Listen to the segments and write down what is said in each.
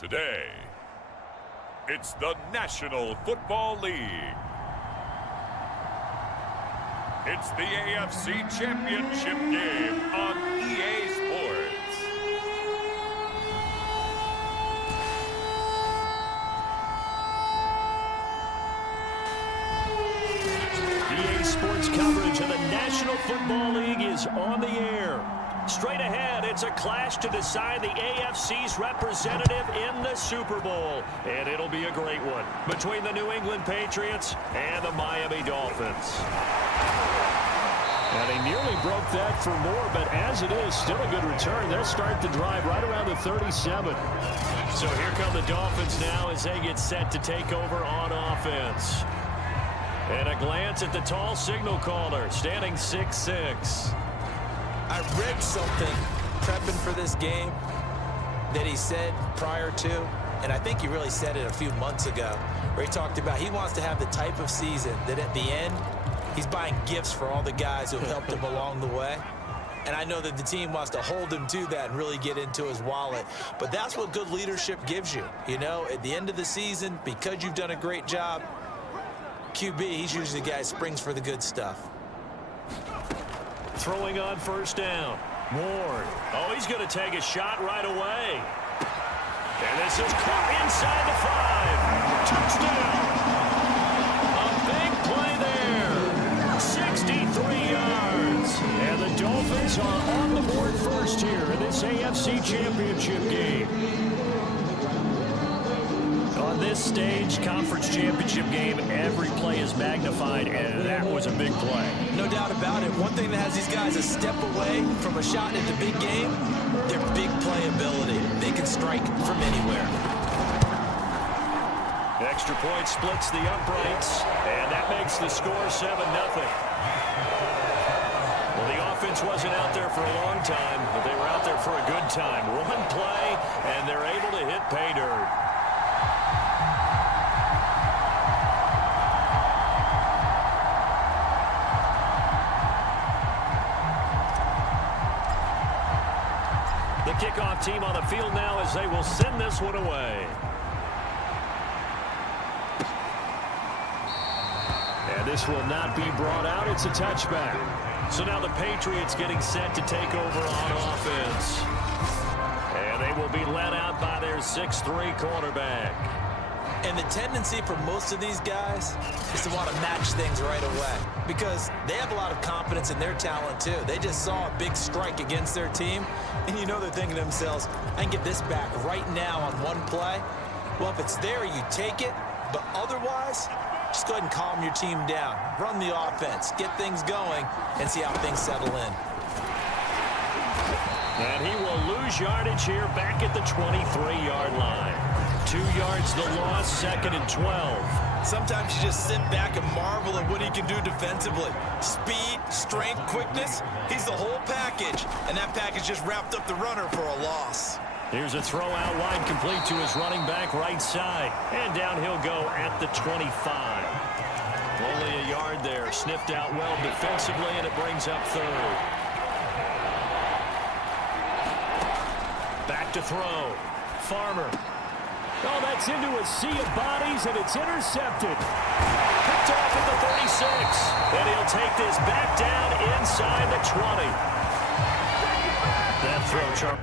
Today, it's the National Football League. It's the AFC Championship game on EA Sports. EA Sports coverage of the National Football League is on the air. Straight ahead, it's a clash to decide the AFC's representative in the Super Bowl. And it'll be a great one between the New England Patriots and the Miami Dolphins. And they nearly broke that for more, but as it is, still a good return. They'll start the drive right around the 37. So here come the Dolphins now as they get set to take over on offense. And a glance at the tall signal caller, standing 6'6". I read something prepping for this game that he said prior to, and I think he really said it a few months ago, where he talked about he wants to have the type of season that at the end, he's buying gifts for all the guys who have helped him along the way. And I know that the team wants to hold him to that and really get into his wallet. But that's what good leadership gives you. You know, at the end of the season, because you've done a great job, QB, he's usually the guy who springs for the good stuff. Throwing on first down. Ward. Oh, he's going to take a shot right away. And this is caught inside the 5. Touchdown. A big play there. 63 yards. And the Dolphins are on the board first here in this AFC Championship game. On this stage, conference championship game, every play is magnified, and that was a big play. No doubt about it. One thing that has these guys a step away from a shot in the big game, their big play ability. They can strike from anywhere. Extra point splits the uprights, and that makes the score 7-0. Well, the offense wasn't out there for a long time, but they were out there for a good time. One play, and they're able to hit pay dirt. The kickoff team on the field now as they will send this one away. And this will not be brought out. It's a touchback. So now the Patriots getting set to take over on offense. And they will be led out by their 6'3" quarterback. And the tendency for most of these guys is to want to match things right away because they have a lot of confidence in their talent too. They just saw a big strike against their team, and you know they're thinking to themselves, I can get this back right now on one play. Well, if it's there, you take it, but otherwise, just go ahead and calm your team down. Run the offense, get things going, and see how things settle in. And he will lose yardage here back at the 23-yard line. 2 yards the loss, 2nd and 12. Sometimes you just sit back and marvel at what he can do defensively. Speed, strength, quickness, he's the whole package. And that package just wrapped up the runner for a loss. Here's a throw out wide complete to his running back right side. And down he'll go at the 25. Only a yard there, sniffed out well defensively, and it brings up 3rd. Back to throw. Farmer. Oh, that's into a sea of bodies, and it's intercepted. Picked off at the 36. And he'll take this back down inside the 20. That throw, Charles.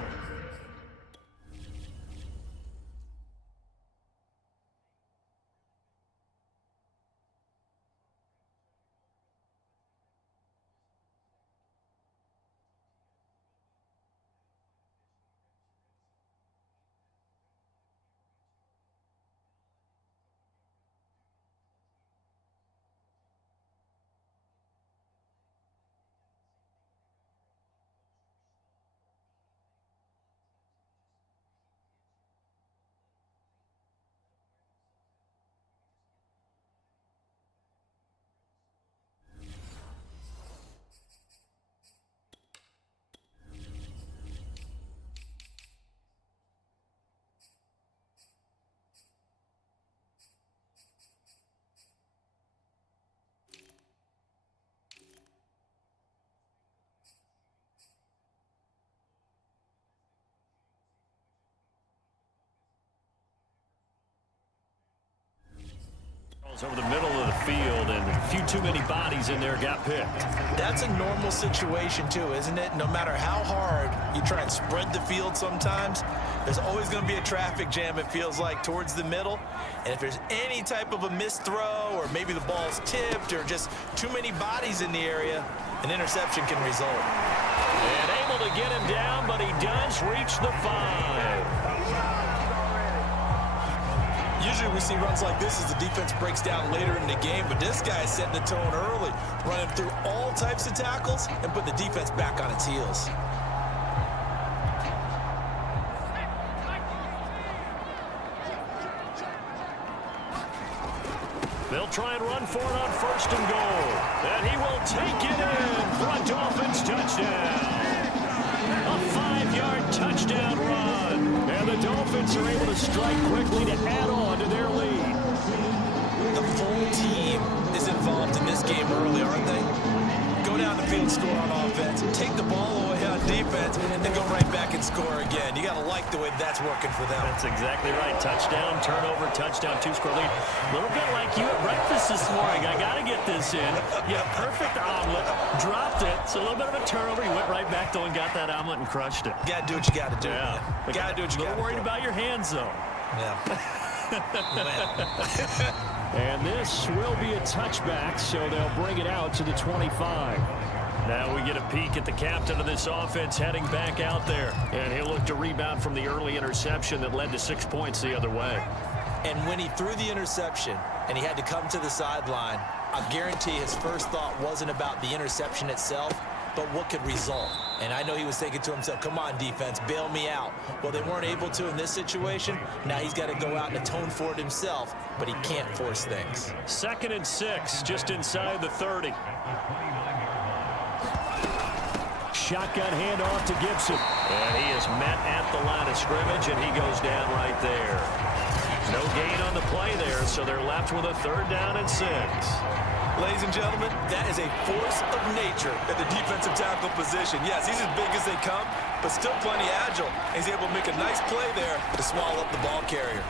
Over the middle of the field, and a few too many bodies in there got picked. That's a normal situation too, isn't it? No matter how hard you try and spread the field sometimes, there's always going to be a traffic jam, it feels like, towards the middle. And if there's any type of a missed throw, or maybe the ball's tipped, or just too many bodies in the area, an interception can result. And able to get him down, but he does reach the 5. Usually we see runs like this as the defense breaks down later in the game, but this guy is setting the tone early, running through all types of tackles and putting the defense back on its heels. They'll try and run for it on 1st and goal. And he will take it in for a Dolphins touchdown. A 5-yard touchdown run. And the Dolphins are able to strike quickly to add on to their lead. The full team is involved in this game early, aren't they? Go down the field, score on offense, take the ball away on defense, and then go right back and score again. You got to like the way that's working for them. That's exactly right. Touchdown, turnover, touchdown, 2-score lead. A little bit like you at breakfast this morning. I got to get this in. Yeah, perfect omelet. Dropped it. It's a little bit of a turnover. You went right back, though, and got that omelet and crushed it. You got to do what you got to do. Yeah. You got to do what you got to do. A little worried about your hands, though. Yeah. And this will be a touchback, so they'll bring it out to the 25. Now we get a peek at the captain of this offense heading back out there. And he'll look to rebound from the early interception that led to 6 points the other way. And when he threw the interception and he had to come to the sideline, I guarantee his first thought wasn't about the interception itself, but what could result. And I know he was thinking to himself, come on, defense, bail me out. Well, they weren't able to in this situation. Now he's got to go out and atone for it himself, but he can't force things. 2nd and 6, just inside the 30. Shotgun handoff to Gibson. And he is met at the line of scrimmage, and he goes down right there. No gain on the play there, so they're left with a 3rd down and 6. Ladies and gentlemen, that is a force of nature at the defensive tackle position. Yes, he's as big as they come, but still plenty agile. He's able to make a nice play there to swallow up the ball carrier.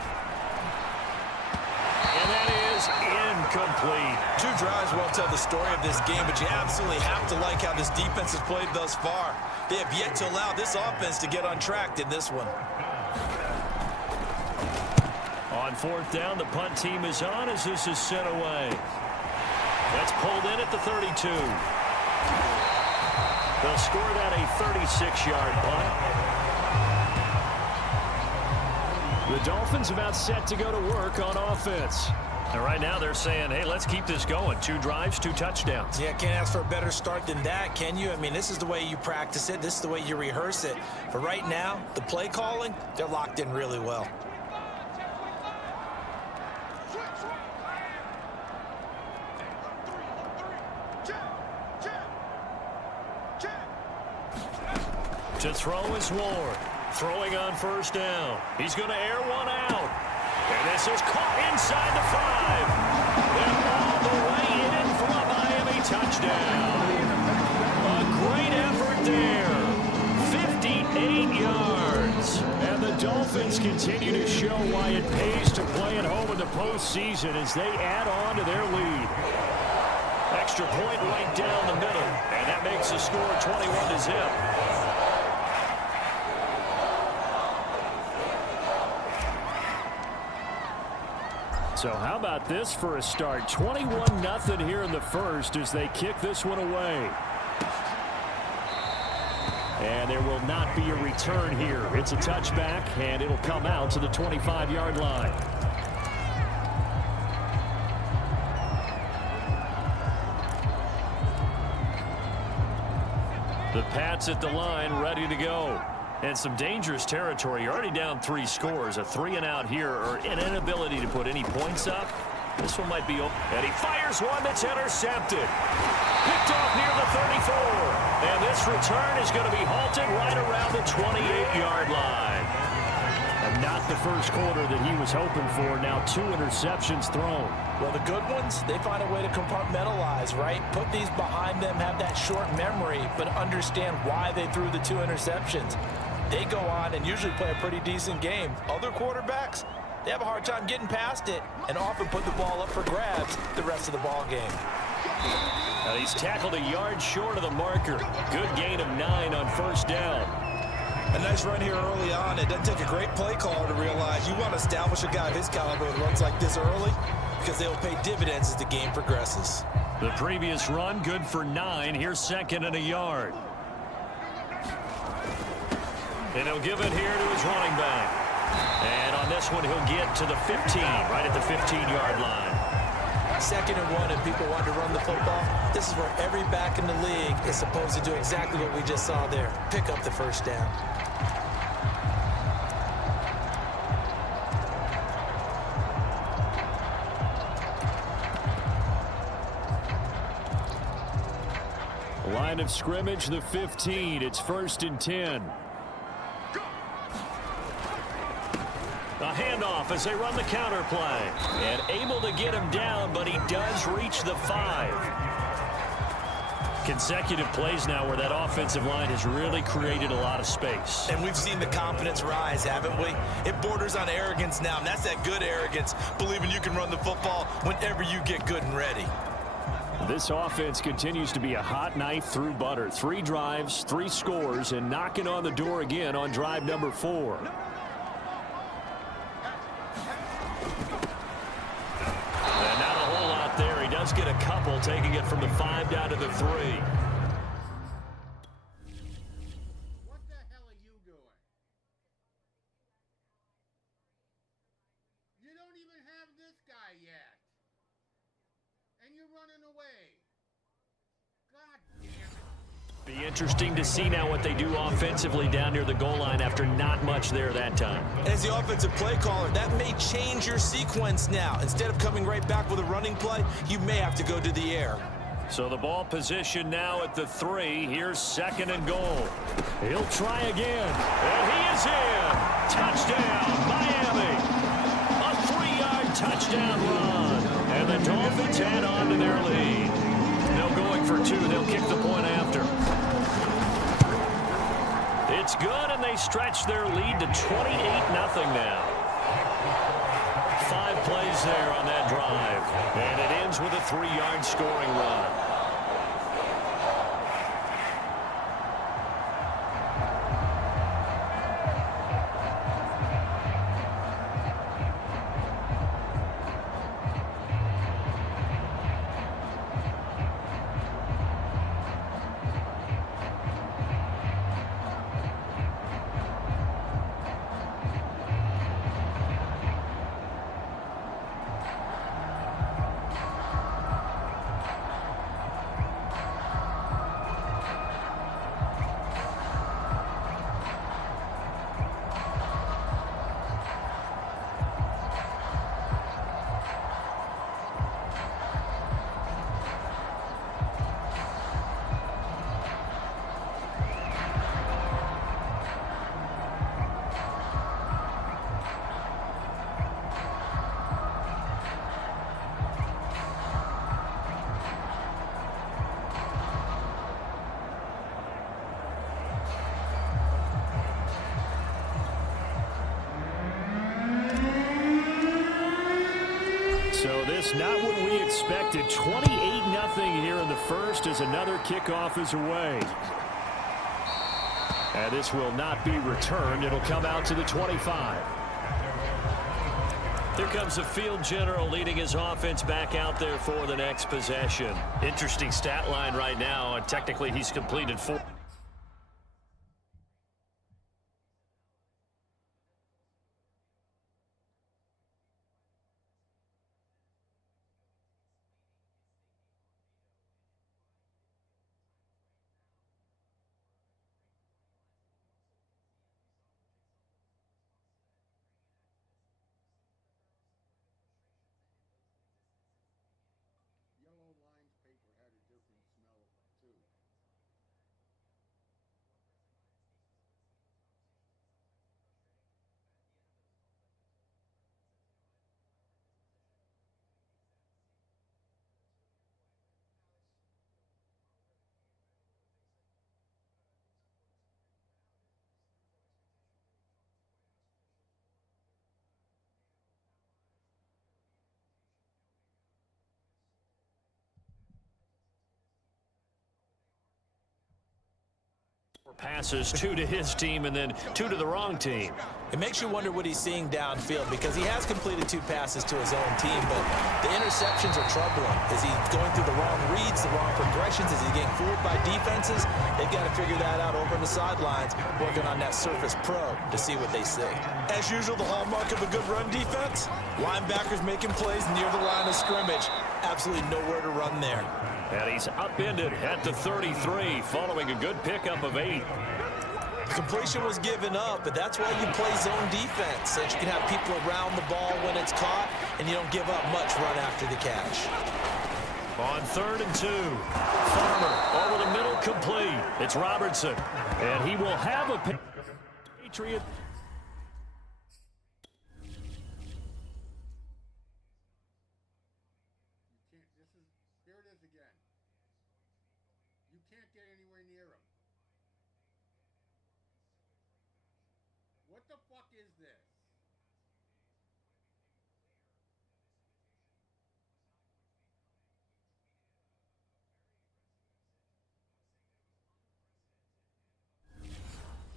And that is incomplete. 2 drives won't tell the story of this game, but you absolutely have to like how this defense has played thus far. They have yet to allow this offense to get untracked in this one. On 4th down, the punt team is on as this is sent away. That's pulled in at the 32. They'll score that a 36-yard punt. The Dolphins about set to go to work on offense. And right now they're saying, hey, let's keep this going. 2 drives, 2 touchdowns. Yeah, can't ask for a better start than that, can you? I mean, this is the way you practice it. This is the way you rehearse it. But right now, the play calling, they're locked in really well. To throw is Ward. Throwing on 1st down. He's going to air one out. And this is caught inside the 5. And all the way in for a Miami touchdown. A great effort there. 58 yards. And the Dolphins continue to show why it pays to play at home in the postseason as they add on to their lead. Extra point right down the middle. And that makes the score 21-0. So how about this for a start? 21-0 here in the first as they kick this one away. And there will not be a return here. It's a touchback, and it'll come out to the 25-yard line. The Pats at the line, ready to go. And some dangerous territory. You're already down 3 scores. A 3-and-out here, or an inability to put any points up. This one might be open. And he fires one that's intercepted. Picked off near the 34. And this return is going to be halted right around the 28-yard line. And not the first quarter that he was hoping for. Now 2 interceptions thrown. Well, the good ones, they find a way to compartmentalize, right? Put these behind them, have that short memory, but understand why they threw the 2 interceptions. They go on and usually play a pretty decent game. Other quarterbacks, they have a hard time getting past it and often put the ball up for grabs the rest of the ball game. Now he's tackled a yard short of the marker. Good gain of 9 on first down. A nice run here early on. It doesn't take a great play caller to realize you want to establish a guy of his caliber who runs like this early because they will pay dividends as the game progresses. The previous run, good for 9. Here's 2nd and a yard. And he'll give it here to his running back. And on this one, he'll get to the 15, right at the 15-yard line. 2nd and 1, and people want to run the football. This is where every back in the league is supposed to do exactly what we just saw there. Pick up the first down. Line of scrimmage, the 15. It's 1st and 10. A handoff as they run the counter play. And able to get him down, but he does reach the 5. Consecutive plays now where that offensive line has really created a lot of space. And we've seen the confidence rise, haven't we? It borders on arrogance now, and that's that good arrogance, believing you can run the football whenever you get good and ready. This offense continues to be a hot knife through butter. 3 drives, 3 scores, and knocking on the door again on drive number 4. And not a whole lot there. He does get a couple, taking it from the 5 down to the 3. What the hell are you doing? You don't even have this guy yet. And you're running away. God damn it. Be interesting to see now what they do offensively down near the goal line after not much there that time. As the offensive play caller, that may change your sequence now. Instead of coming right back with a running play, you may have to go to the air. So the ball position now at the 3. Here's 2nd and goal. He'll try again. And he is in. Touchdown, Miami. A 3-yard touchdown run. And the Dolphins add on to their lead. They'll going for 2. They'll kick the point after. It's good, and they stretch their lead to 28-0 now. 5 plays there on that drive. And it ends with a 3-yard scoring run. So this not what we expected. 28-0 here in the first as another kickoff is away. And this will not be returned. It'll come out to the 25. Here comes the field general leading his offense back out there for the next possession. Interesting stat line right now. And technically he's completed 4. Yellow lines paper had a different smell too. passes, 2 to his team and then 2 to the wrong team. It makes you wonder what he's seeing downfield because he has completed 2 passes to his own team, but the interceptions are troubling. Is he going through the wrong reads, the wrong progressions? Is he getting fooled by defenses? They've got to figure that out over on the sidelines, working on that Surface Pro to see what they see. As usual, the hallmark of a good run defense, linebackers making plays near the line of scrimmage. Absolutely nowhere to run there. And he's upended at the 33 following a good pickup of 8. Completion was given up, but that's why you play zone defense, so that you can have people around the ball when it's caught, and you don't give up much run after the catch. On 3rd and 2, Farmer over the middle, complete. It's Robertson, and he will have a Patriot. Here it is again. You can't get anywhere near him. What the fuck is this?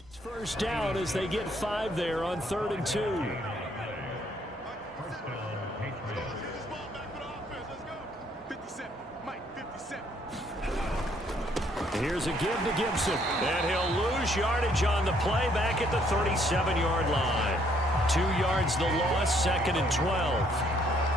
It's first down as they get 5 there on 3rd and 2. Here's a give to Gibson, and he'll lose yardage on the play back at the 37-yard line. 2 yards the loss, 2nd and 12.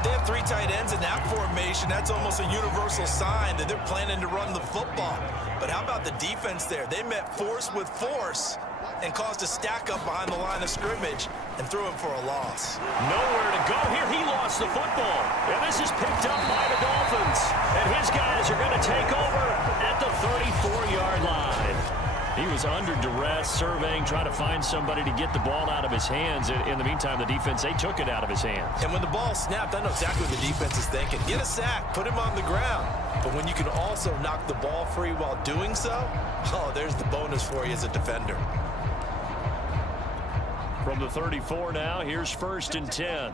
They have 3 tight ends in that formation. That's almost a universal sign that they're planning to run the football. But how about the defense there? They met force with force and caused a stack up behind the line of scrimmage and threw him for a loss. Nowhere to go here. He lost the football. And this is picked up by the Dolphins. And his guys are going to take over at the 34-yard line. He was under duress, surveying, trying to find somebody to get the ball out of his hands. In the meantime, the defense, they took it out of his hands. And when the ball snapped, I know exactly what the defense is thinking. Get a sack, put him on the ground. But when you can also knock the ball free while doing so, oh, there's the bonus for you as a defender. From the 34 now, here's 1st and 10.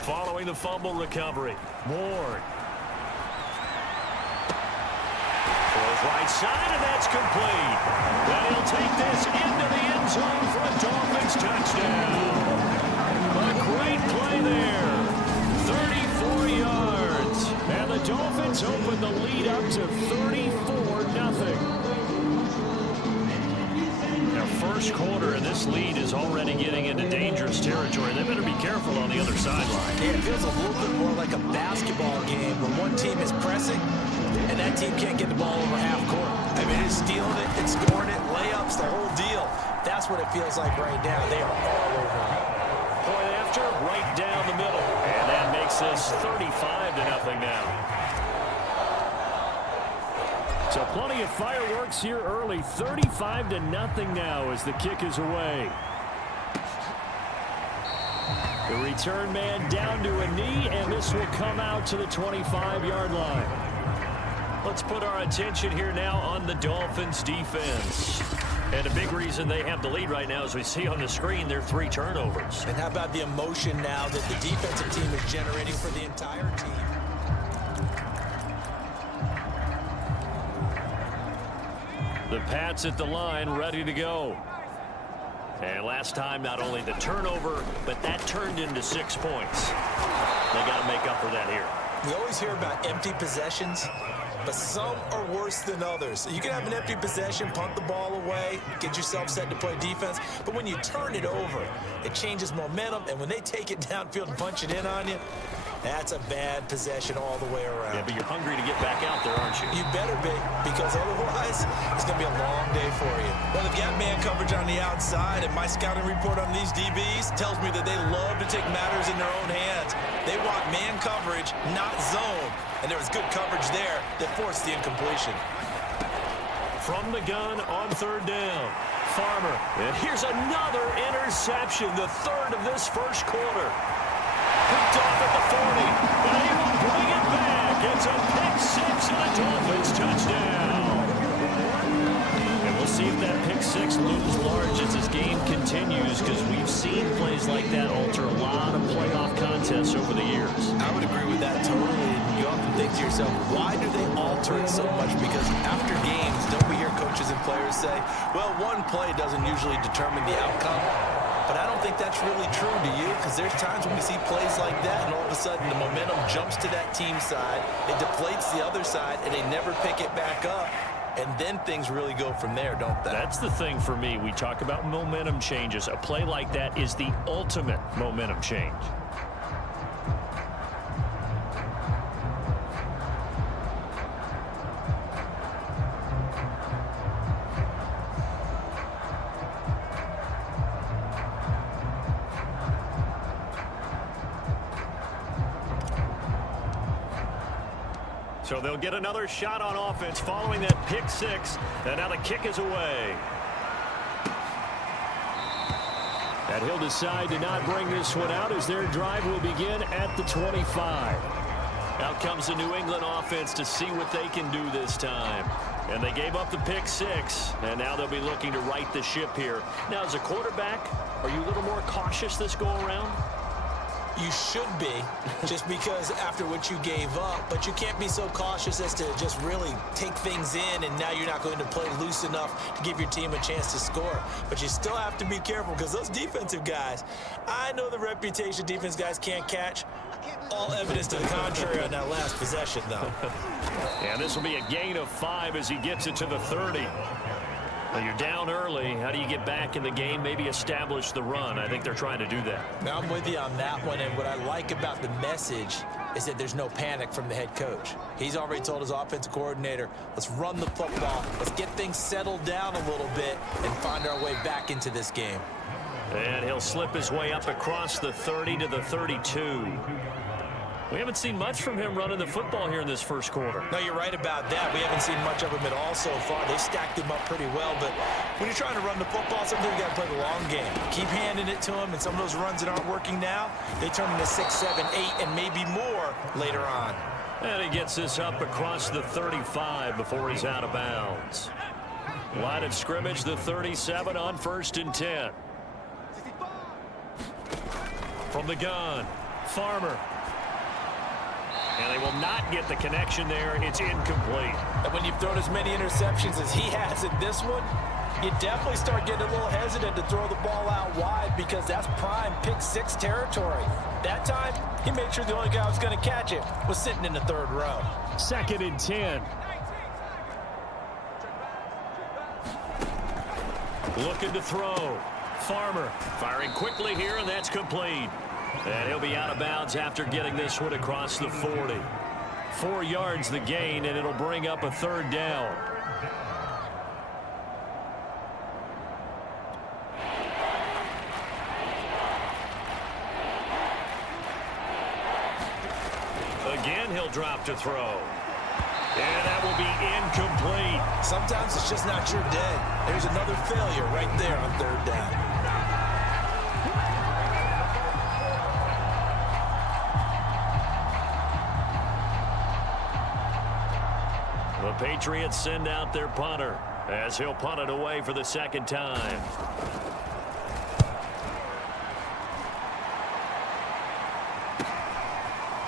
Following the fumble recovery, Ward. Throws right side, and that's complete. And he'll take this into the end zone for a Dolphins touchdown. A great play there. 34 yards. And the Dolphins open the lead up to 34-0. First quarter, and this lead is already getting into dangerous territory. They better be careful on the other sideline. Yeah, it feels a little bit more like a basketball game where one team is pressing and that team can't get the ball over half court. I mean, it's stealing it, it's scoring it, layups, the whole deal. That's what it feels like right now. They are all over it. Point after, right down the middle. And that makes this 35-0 now. So plenty of fireworks here early. 35-0 now as the kick is away. The return man down to a knee, and this will come out to the 25-yard line. Let's put our attention here now on the Dolphins defense. And a big reason they have the lead right now, as we see on the screen, their 3 turnovers. And how about the emotion now that the defensive team is generating for the entire team? The Pats at the line, ready to go. And last time, not only the turnover, but that turned into 6 points. They got to make up for that here. We always hear about empty possessions, but some are worse than others. You can have an empty possession, punt the ball away, get yourself set to play defense, but when you turn it over, it changes momentum, and when they take it downfield and punch it in on you, that's a bad possession all the way around. Yeah, but you're hungry to get back out there, aren't you? You better be, because otherwise, it's going to be a long day for you. Well, they've got man coverage on the outside, and my scouting report on these DBs tells me that they love to take matters in their own hands. They want man coverage, not zone. And there was good coverage there that forced the incompletion. From the gun on 3rd down, Farmer. And here's another interception, the 3rd of this first quarter. Picked off at the 40, and he will bring it back. It's a pick 6 and a Dolphins touchdown. And we'll see if that pick six looms large as this game continues, because we've seen plays like that alter a lot of playoff contests over the years. I would agree with that totally. You often think to yourself, why do they alter it so much? Because after games, don't we hear coaches and players say, well, one play doesn't usually determine the outcome. But I don't think that's really true, do you? Because there's times when we see plays like that, and all of a sudden the momentum jumps to that team side, it deflates the other side, and they never pick it back up. And then things really go from there, don't they? That's the thing for me. We talk about momentum changes. A play like that is the ultimate momentum change. So they'll get another shot on offense following that pick six. And now the kick is away. And he'll decide to not bring this one out as their drive will begin at the 25. Out comes the New England offense to see what they can do this time. And they gave up the pick six, and now they'll be looking to right the ship here. Now, as a quarterback, are you a little more cautious this go-around? You should be, just because after what you gave up, but you can't be so cautious as to just really take things in, and now you're not going to play loose enough to give your team a chance to score. But you still have to be careful, because those defensive guys, I know the reputation defense guys can't catch. All evidence to the contrary on that last possession, though. And this will be a gain of 5 as he gets it to the 30. Well, you're down early. How do you get back in the game, maybe establish the run? I think they're trying to do that. Now, I'm with you on that one, and what I like about the message is that there's no panic from the head coach. He's already told his offensive coordinator, let's run the football, let's get things settled down a little bit and find our way back into this game. And he'll slip his way up across the 30 to the 32. We haven't seen much from him running the football here in this first quarter. No, you're right about that. We haven't seen much of him at all so far. They've stacked him up pretty well, but when you're trying to run the football, sometimes you got to play the long game. Keep handing it to him, and some of those runs that aren't working now, they turn into 6, 7, 8, and maybe more later on. And he gets this up across the 35 before he's out of bounds. Line of scrimmage, the 37 on 1st and 10. From the gun, Farmer. And they will not get the connection there. It's incomplete. And when you've thrown as many interceptions as he has in this one, you definitely start getting a little hesitant to throw the ball out wide, because that's prime pick six territory. That time, he made sure the only guy who was going to catch it was sitting in the 3rd row. 2nd and 10. Looking to throw. Farmer firing quickly here, and that's complete. And he'll be out of bounds after getting this one across the 40. 4 yards the gain, and it'll bring up a 3rd down. Again, he'll drop to throw. And that will be incomplete. Sometimes it's just not your day. There's another failure right there on 3rd down. The Patriots send out their punter as he'll punt it away for the 2nd time.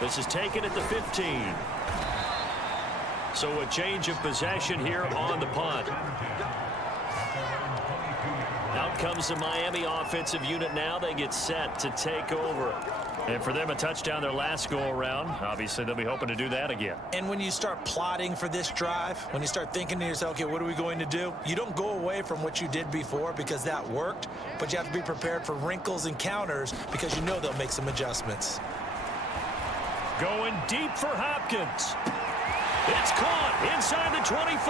This is taken at the 15. So a change of possession here on the punt. Out comes the Miami offensive unit now. They get set to take over. And for them, a touchdown their last go-around. Obviously, they'll be hoping to do that again. And when you start plotting for this drive, when you start thinking to yourself, okay, what are we going to do? You don't go away from what you did before because that worked, but you have to be prepared for wrinkles and counters because you know they'll make some adjustments. Going deep for Hopkins. It's caught inside the 25.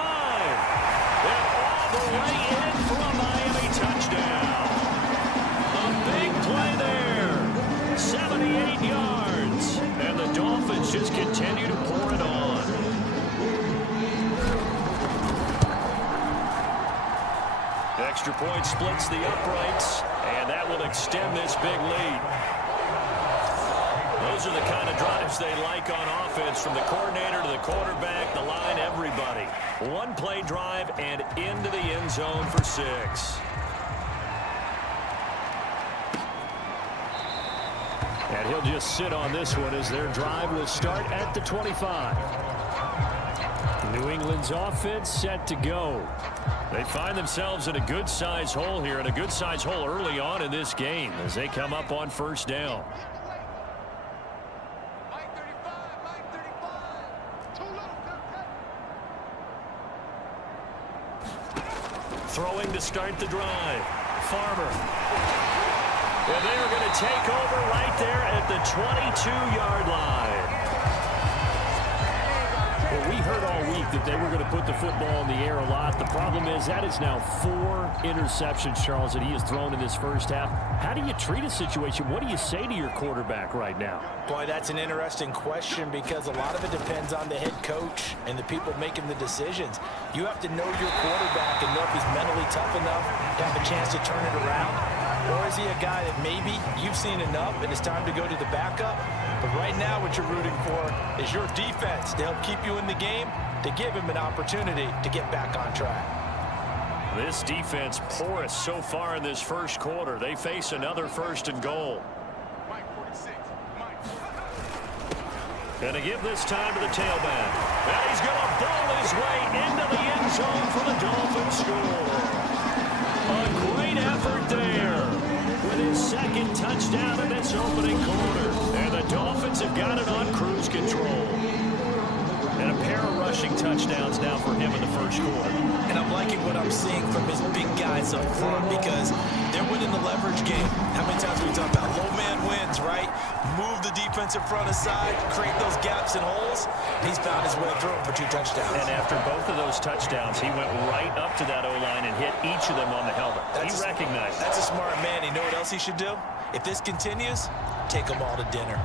And all the way in for a Miami touchdown. A big play there. 78 yards. And the Dolphins just continue to pour it on. Extra point splits the uprights. And that will extend this big lead. Those are the kind of drives they like on offense, from the coordinator to the quarterback, the line, everything. everybody. One play drive and into the end zone for 6. And he'll just sit on this one as their drive will start at the 25. New England's offense set to go. They find themselves in a good-sized hole here, and a good-sized hole early on in this game as they come up on first down. Throwing to start the drive. Farmer. And they are going to take over right there at the 22-yard line. Well, we heard all week that they were going to put the football in the air a lot. The problem is that is now 4 interceptions, Charles, that he has thrown in this first half. How do you treat a situation? What do you say to your quarterback right now? Boy, that's an interesting question because a lot of it depends on the head coach and the people making the decisions. You have to know your quarterback and know if he's mentally tough enough to have a chance to turn it around. Or is he a guy that maybe you've seen enough and it's time to go to the backup? But right now what you're rooting for is your defense to help keep you in the game, to give him an opportunity to get back on track. This defense porous so far in this first quarter. They face another 1st and goal. Gonna give this time to the tailback. And he's gonna ball his way into the end zone for the Dolphins score. A great effort there with his 2nd touchdown in this opening quarter. And the Dolphins have got it on cruise control. And a pair of rushing touchdowns now for him in the first quarter. And I'm liking what I'm seeing from his big guys up front because they're winning the leverage game. How many times we talk about low man wins, right? Move the defensive front aside, create those gaps and holes. He's found his way through them for 2 touchdowns. And after both of those touchdowns, he went right up to that O-line and hit each of them on the helmet. He recognized it. That's a smart man. You know what else he should do? If this continues, take them all to dinner.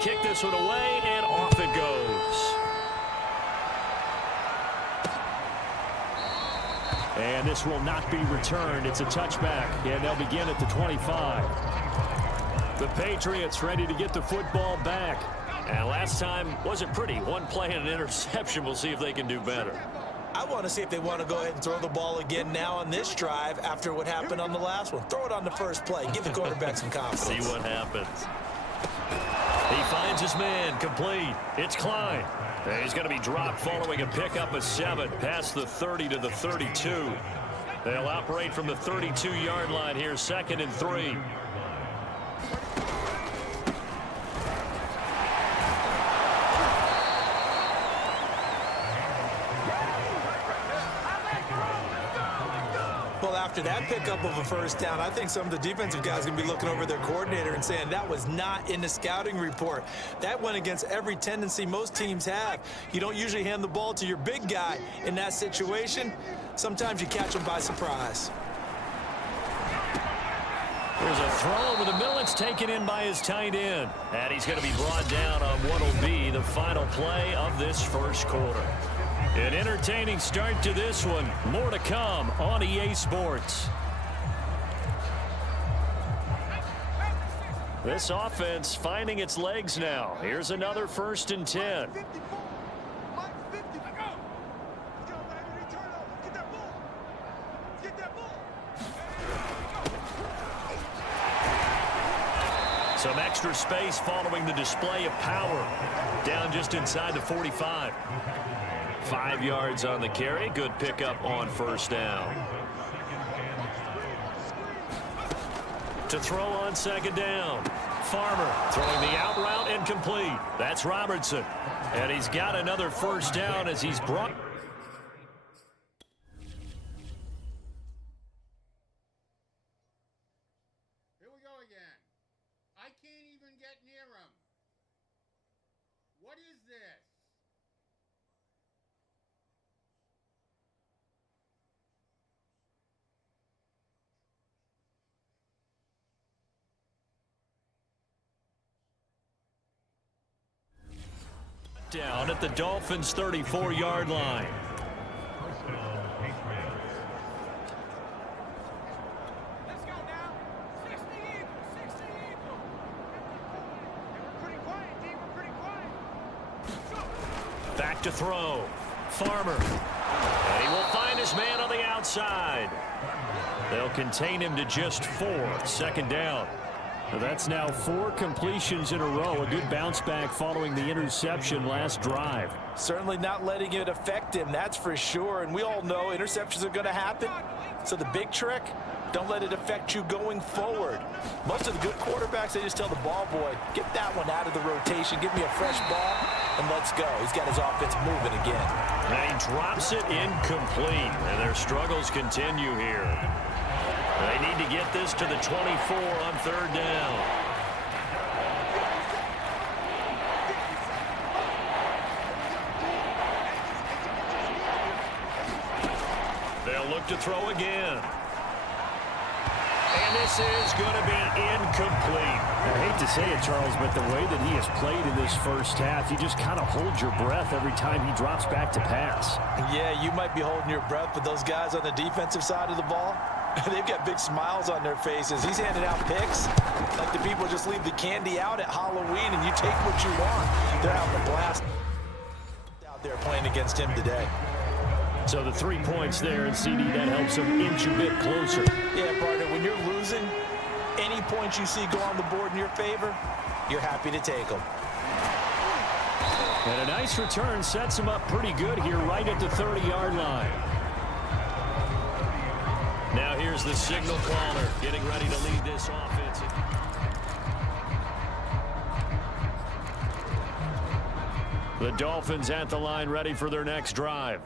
Kick this one away, and off it goes. And this will not be returned. It's a touchback, and they'll begin at the 25. The Patriots ready to get the football back. And last time wasn't pretty. One play and an interception. We'll see if they can do better. I want to see if they want to go ahead and throw the ball again now on this drive after what happened on the last one. Throw it on the first play. Give the quarterback some confidence. See what happens. He finds his man, complete. It's Klein. And he's going to be dropped following a pickup of 7 past the 30 to the 32. They'll operate from the 32-yard line here, 2nd and 3. Well, after that pickup of a first down, I think some of the defensive guys are going to be looking over their coordinator and saying that was not in the scouting report. That went against every tendency most teams have. You don't usually hand the ball to your big guy in that situation. Sometimes you catch them by surprise. There's a throw over the middle. It's taken in by his tight end. And he's going to be brought down on what will be the final play of this first quarter. An entertaining start to this one. More to come on EA Sports. This offense finding its legs now. Here's another 1st and 10. Some extra space following the display of power. Down just inside the 45. 5 yards on the carry. Good pickup on 1st down. To throw on 2nd down. Farmer throwing the out route incomplete. That's Robertson. And he's got another 1st down as he's brought. Here we go again. I can't even get near him. What is this? Down at the Dolphins' 34-yard line. Let's go now. 60 Eagles, 60 Eagles. We're pretty quiet, D. We're pretty quiet. Back to throw. Farmer. And he will find his man on the outside. They'll contain him to just 4. 2nd down. That's now 4 completions in a row. A good bounce back following the interception last drive. Certainly not letting it affect him, that's for sure. And we all know interceptions are going to happen. So the big trick, don't let it affect you going forward. Most of the good quarterbacks, they just tell the ball boy, get that one out of the rotation, give me a fresh ball, and let's go. He's got his offense moving again. And he drops it incomplete. And their struggles continue here. They need to get this to the 24 on 3rd down. They'll look to throw again. And this is going to be incomplete. I hate to say it, Charles, but the way that he has played in this first half, you just kind of hold your breath every time he drops back to pass. Yeah, you might be holding your breath, but those guys on the defensive side of the ball, they've got big smiles on their faces. He's handing out picks like the people just leave the candy out at Halloween and you take what you want. They're having a blast out there playing against him today. So the 3 points there, and CD, that helps him inch a bit closer. Yeah, partner, when you're losing, any points you see go on the board in your favor, you're happy to take them. And a nice return sets him up pretty good here right at the 30-yard line. Now here's the signal caller getting ready to lead this offense. The Dolphins at the line ready for their next drive.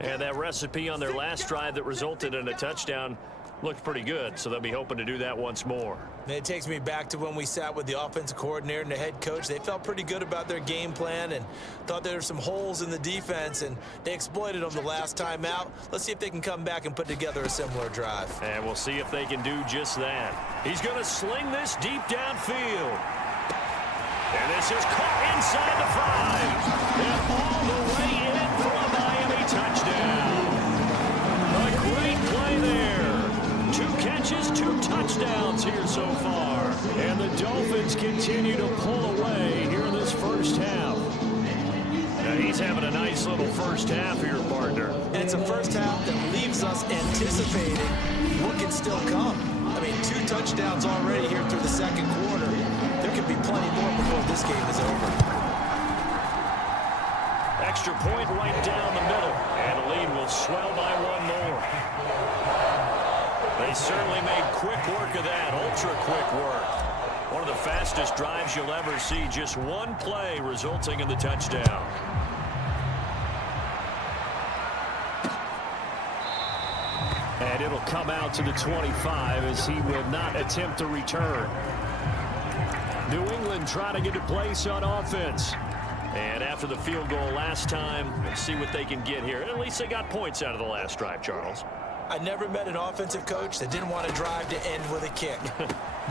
And that recipe on their last drive that resulted in a touchdown looked pretty good, so they'll be hoping to do that once more. And it takes me back to when we sat with the offensive coordinator and the head coach. They felt pretty good about their game plan and thought there were some holes in the defense, and they exploited them the last time out. Let's see if they can come back and put together a similar drive. And we'll see if they can do just that. He's going to sling this deep downfield. And this is caught inside the 5. And all the way in for a Miami touchdown. A great play there. 2 catches, 2 touchdowns here so far. And the Dolphins continue to pull away here in this first half. Now he's having a nice little first half here, partner. And it's a first half that leaves us anticipating what can still come. I mean, 2 touchdowns already here through the second quarter. There could be plenty more before this game is over. Extra point right down the middle. And the lead will swell by 1 more. They certainly made quick work of that, ultra-quick work. One of the fastest drives you'll ever see, just 1 play resulting in the touchdown. And it'll come out to the 25 as he will not attempt to return. New England trying to get a place on offense. And after the field goal last time, we'll see what they can get here. At least they got points out of the last drive, Charles. I never met an offensive coach that didn't want to drive to end with a kick.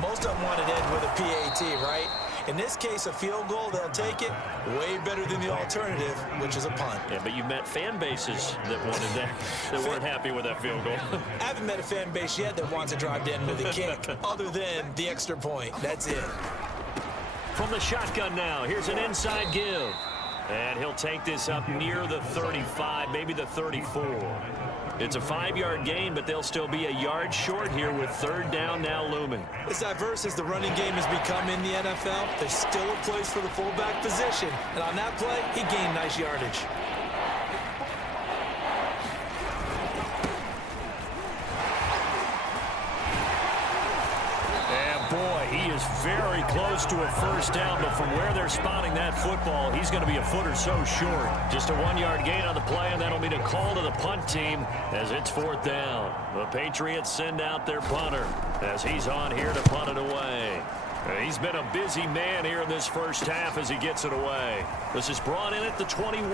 Most of them wanted to end with a PAT, right? In this case, a field goal, they'll take it. Way better than the alternative, which is a punt. Yeah, but you've met fan bases that wanted that, that weren't happy with that field goal. I haven't met a fan base yet that wants to drive to end with a kick, other than the extra point. That's it. From the shotgun now, here's an inside give. And he'll take this up near the 35, maybe the 34. It's a 5-yard gain, but they'll still be a yard short here with third down now looming. As diverse as the running game has become in the NFL, there's still a place for the fullback position. And on that play, he gained nice yardage. Boy, he is very close to a first down, but from where they're spotting that football, he's going to be a foot or so short. Just a 1-yard gain on the play, and that'll mean a call to the punt team as it's fourth down. The Patriots send out their punter as he's on here to punt it away. He's been a busy man here in this first half as he gets it away. This is brought in at the 21.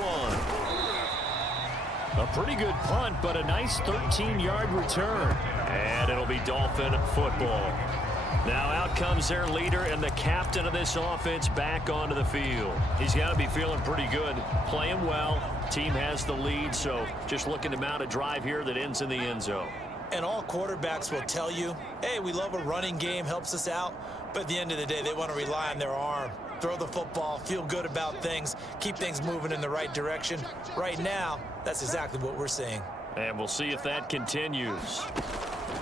A pretty good punt, but a nice 13-yard return. And it'll be Dolphin football. Now out comes their leader and the captain of this offense back onto the field. He's got to be feeling pretty good, playing well. Team has the lead, so just looking to mount a drive here that ends in the end zone. And all quarterbacks will tell you, hey, we love a running game, helps us out. But at the end of the day, they want to rely on their arm. Throw the football, feel good about things, keep things moving in the right direction. Right now, that's exactly what we're seeing. And we'll see if that continues.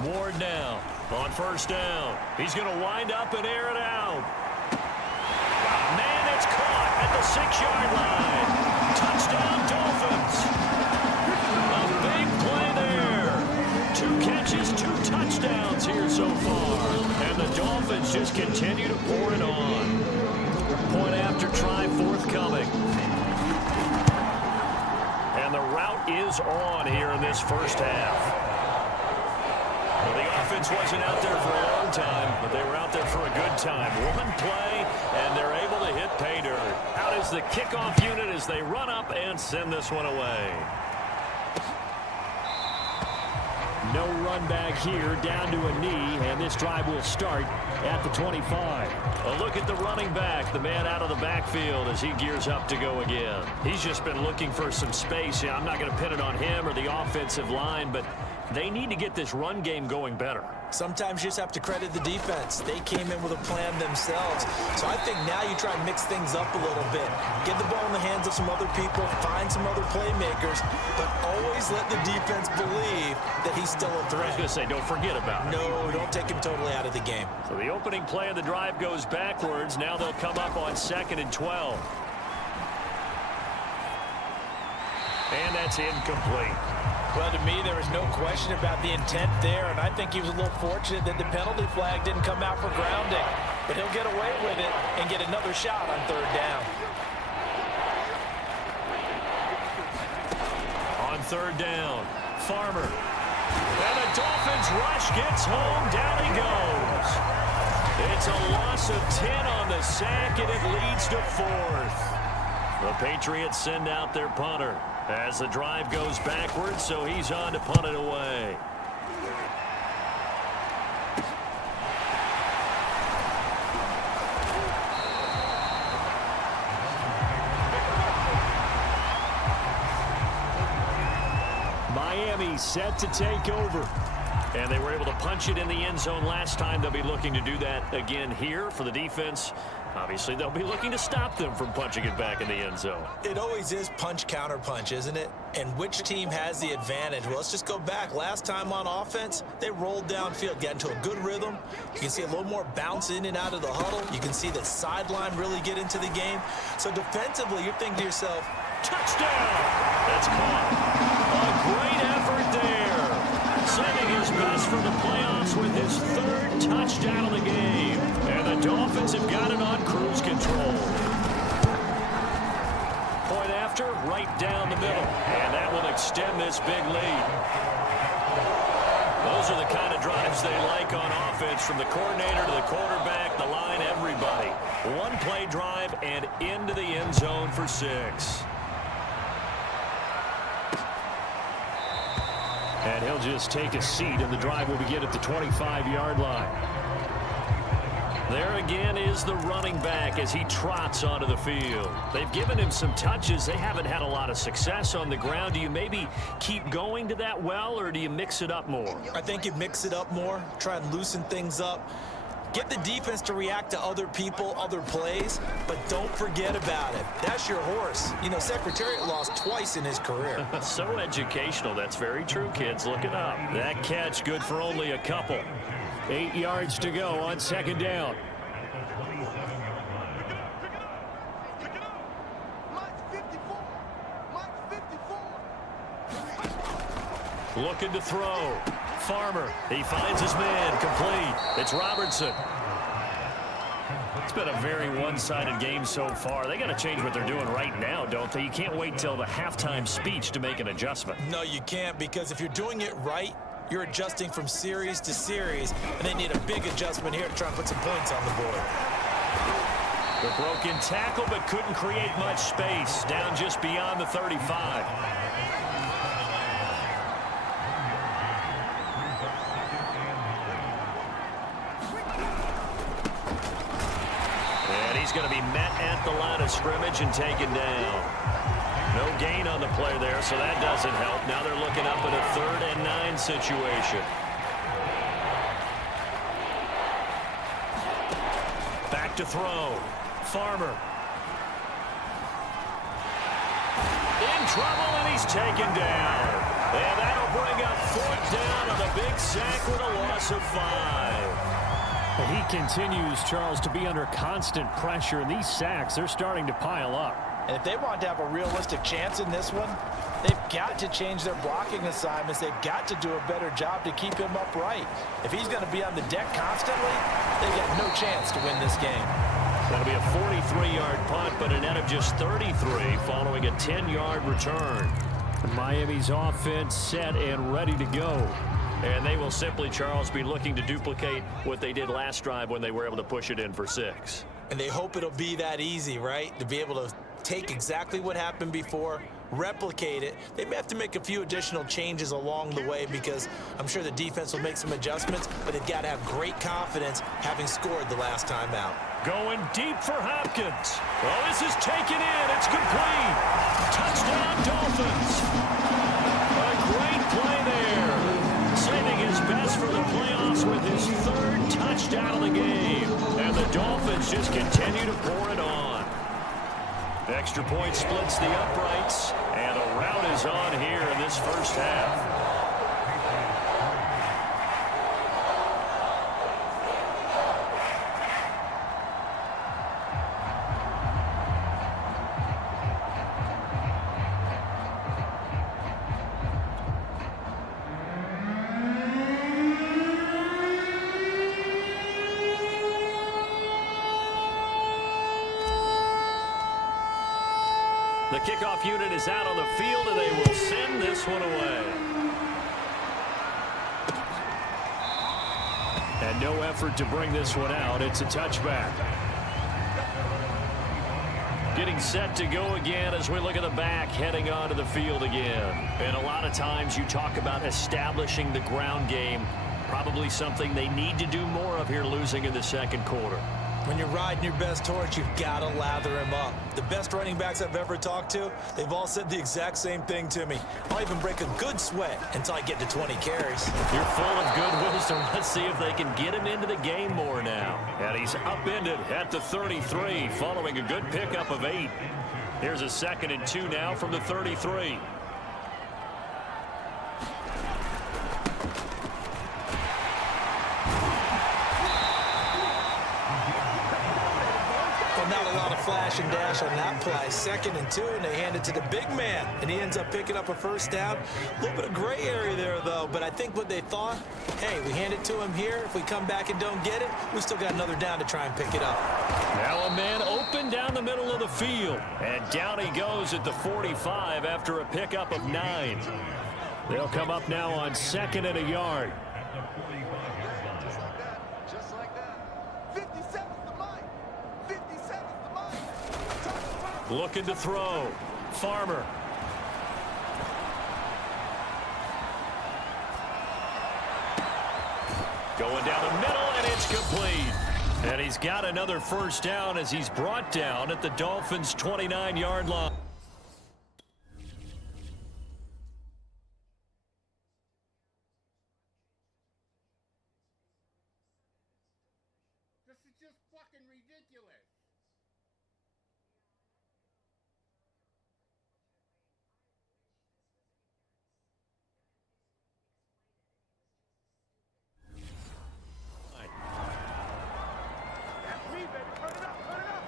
Ward now on first down. He's going to wind up and air it out. Man, it's caught at the 6-yard line. Touchdown, Dolphins. A big play there. 2 catches, 2 touchdowns here so far. And the Dolphins just continue to pour it on. Point after try forthcoming. And the route is on here in this first half. Well, the offense wasn't out there for a long time, but they were out there for a good time. One play, and they're able to hit pay dirt. Out is the kickoff unit as they run up and send this one away. No run back here, down to a knee, and this drive will start at the 25. A look at the running back, the man out of the backfield as he gears up to go again. He's just been looking for some space. Yeah, I'm not going to pin it on him or the offensive line, but they need to get this run game going better. Sometimes you just have to credit the defense. They came in with a plan themselves. So I think now you try and mix things up a little bit. Get the ball in the hands of some other people, find some other playmakers, but always let the defense believe that he's still a threat. I was going to say, don't forget about it. No, don't take him totally out of the game. So the opening play of the drive goes backwards. Now they'll come up on 2nd and 12. And that's incomplete. Well, to me, there was no question about the intent there, and I think he was a little fortunate that the penalty flag didn't come out for grounding. But he'll get away with it and get another shot on third down. On third down, Farmer. And the Dolphins rush gets home. Down he goes. It's a loss of 10 on the sack, and it leads to 4th. The Patriots send out their punter as the drive goes backwards, so he's on to punt it away. Miami set to take over. And they were able to punch it in the end zone last time. They'll be looking to do that again here for the defense. Obviously, they'll be looking to stop them from punching it back in the end zone. It always is punch, counter punch, isn't it? And which team has the advantage? Well, let's just go back. Last time on offense, they rolled downfield, got into a good rhythm. You can see a little more bounce in and out of the huddle. You can see the sideline really get into the game. So defensively, you're thinking to yourself, touchdown! That's caught. A great effort there. Sending his best for the playoffs with his 3rd touchdown of the game. And the Dolphins have got it on cruise control. Point after, right down the middle. And that will extend this big lead. Those are the kind of drives they like on offense, from the coordinator to the quarterback, the line, everybody. 1-play drive and into the end zone for 6. And he'll just take a seat, and the drive will begin at the 25-yard line. There again is the running back as he trots onto the field. They've given him some touches. They haven't had a lot of success on the ground. Do you maybe keep going to that well, or do you mix it up more? I think you mix it up more, try and loosen things up. Get the defense to react to other people, other plays, but don't forget about it. That's your horse. You know, Secretariat lost twice in his career. So educational. That's very true, kids. Look it up. That catch good for only a couple. 8 yards to go on second down. Looking to throw. Farmer, he finds his man, complete. It's Robertson. It's been a very one-sided game so far. They got to change what they're doing right now, don't they? You can't wait till the halftime speech to make an adjustment. No, you can't, because if you're doing it right, you're adjusting from series to series, and they need a big adjustment here to try and put some points on the board. The broken tackle, but couldn't create much space. Down just beyond the 35. He's going to be met at the line of scrimmage and taken down. No gain on the play there, so that doesn't help. Now they're looking up at a 3rd and 9 situation. Back to throw. Farmer. In trouble, and he's taken down. And that'll bring up 4th down on a big sack with a loss of 5. He continues, Charles, to be under constant pressure, and these sacks, they're starting to pile up. And if they want to have a realistic chance in this one, they've got to change their blocking assignments. They've got to do a better job to keep him upright. If he's going to be on the deck constantly, they've got no chance to win this game. That'll be a 43-yard punt, but a net of just 33 following a 10-yard return. Miami's offense set and ready to go. And they will simply, Charles, be looking to duplicate what they did last drive when they were able to push it in for 6. And they hope it'll be that easy, right? To be able to take exactly what happened before, replicate it. They may have to make a few additional changes along the way because I'm sure the defense will make some adjustments, but they've got to have great confidence having scored the last time out. Going deep for Hopkins. Well, this is taken in. It's complete. Touchdown, Dolphins. A great play there. Saving his best for the playoffs with his 3rd touchdown of the game. And the Dolphins just continue to pour it on. The extra point splits the uprights. And a rout is on here in this first half. The kickoff unit is out on the field, and they will send this one away. And no effort to bring this one out. It's a touchback. Getting set to go again as we look at the back heading onto the field again. And a lot of times you talk about establishing the ground game. Probably something they need to do more of here, losing in the second quarter. When you're riding your best horse, you've got to lather him up. The best running backs I've ever talked to, they've all said the exact same thing to me. I'll even break a good sweat until I get to 20 carries. You're full of good wisdom. Let's see if they can get him into the game more now. And he's upended at the 33 following a good pickup of 8. Here's a 2nd and 2 now from the 33. Not a lot of flash and dash on that play. 2nd and 2, and they hand it to the big man, and he ends up picking up a 1st down. A little bit of gray area there, though, but I think what they thought, hey, we hand it to him here. If we come back and don't get it, we still got another down to try and pick it up. Now a man open down the middle of the field, and down he goes at the 45 after a pickup of 9. They'll come up now on 2nd and a yard. Just like that. 57 to mine. 57 to mine. Looking to throw. Farmer. Going down the middle, and it's complete. And he's got another first down as he's brought down at the Dolphins' 29-yard line. This is just fucking ridiculous.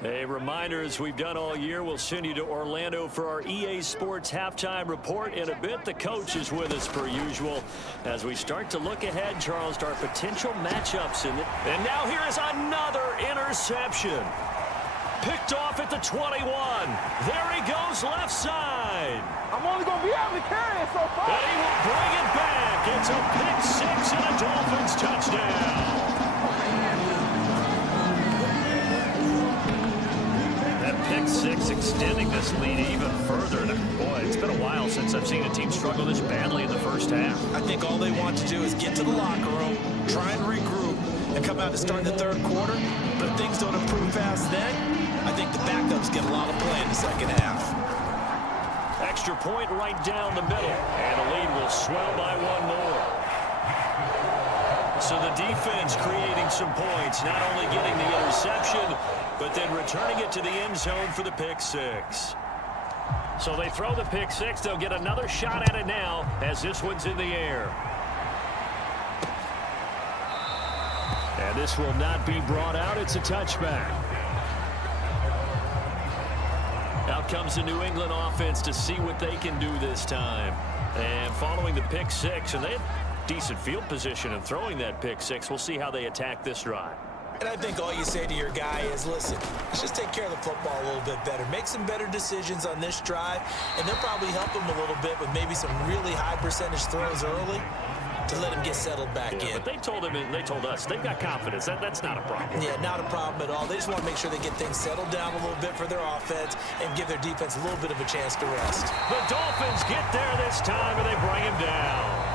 A reminder, as we've done all year, we'll send you to Orlando for our EA Sports halftime report. In a bit, the coach is with us per usual as we start to look ahead, Charles, to our potential matchups. And now here is another interception. Picked off at the 21. There he goes left side. I'm only going to be able to carry it so far. And he will bring it back. It's a pick six and a Dolphins touchdown. Pick six extending this lead even further. And boy, it's been a while since I've seen a team struggle this badly in the first half. I think all they want to do is get to the locker room, try and regroup, and come out to start the third quarter. But if things don't improve fast then, I think the backups get a lot of play in the second half. Extra point right down the middle. And the lead will swell by one more. So the defense creating some points, not only getting the interception, but then returning it to the end zone for the pick six. So they throw the pick six. They'll get another shot at it now as this one's in the air. And this will not be brought out. It's a touchback. Out comes the New England offense to see what they can do this time. And following the pick six, and they had decent field position in throwing that pick six. We'll see how they attack this drive. And I think all you say to your guy is, listen, let's just take care of the football a little bit better. Make some better decisions on this drive, and they'll probably help him a little bit with maybe some really high percentage throws early to let him get settled back in. But they told him, and they told us, they've got confidence. That's not a problem. Yeah, not a problem at all. They just want to make sure they get things settled down a little bit for their offense and give their defense a little bit of a chance to rest. The Dolphins get there this time, and they bring him down.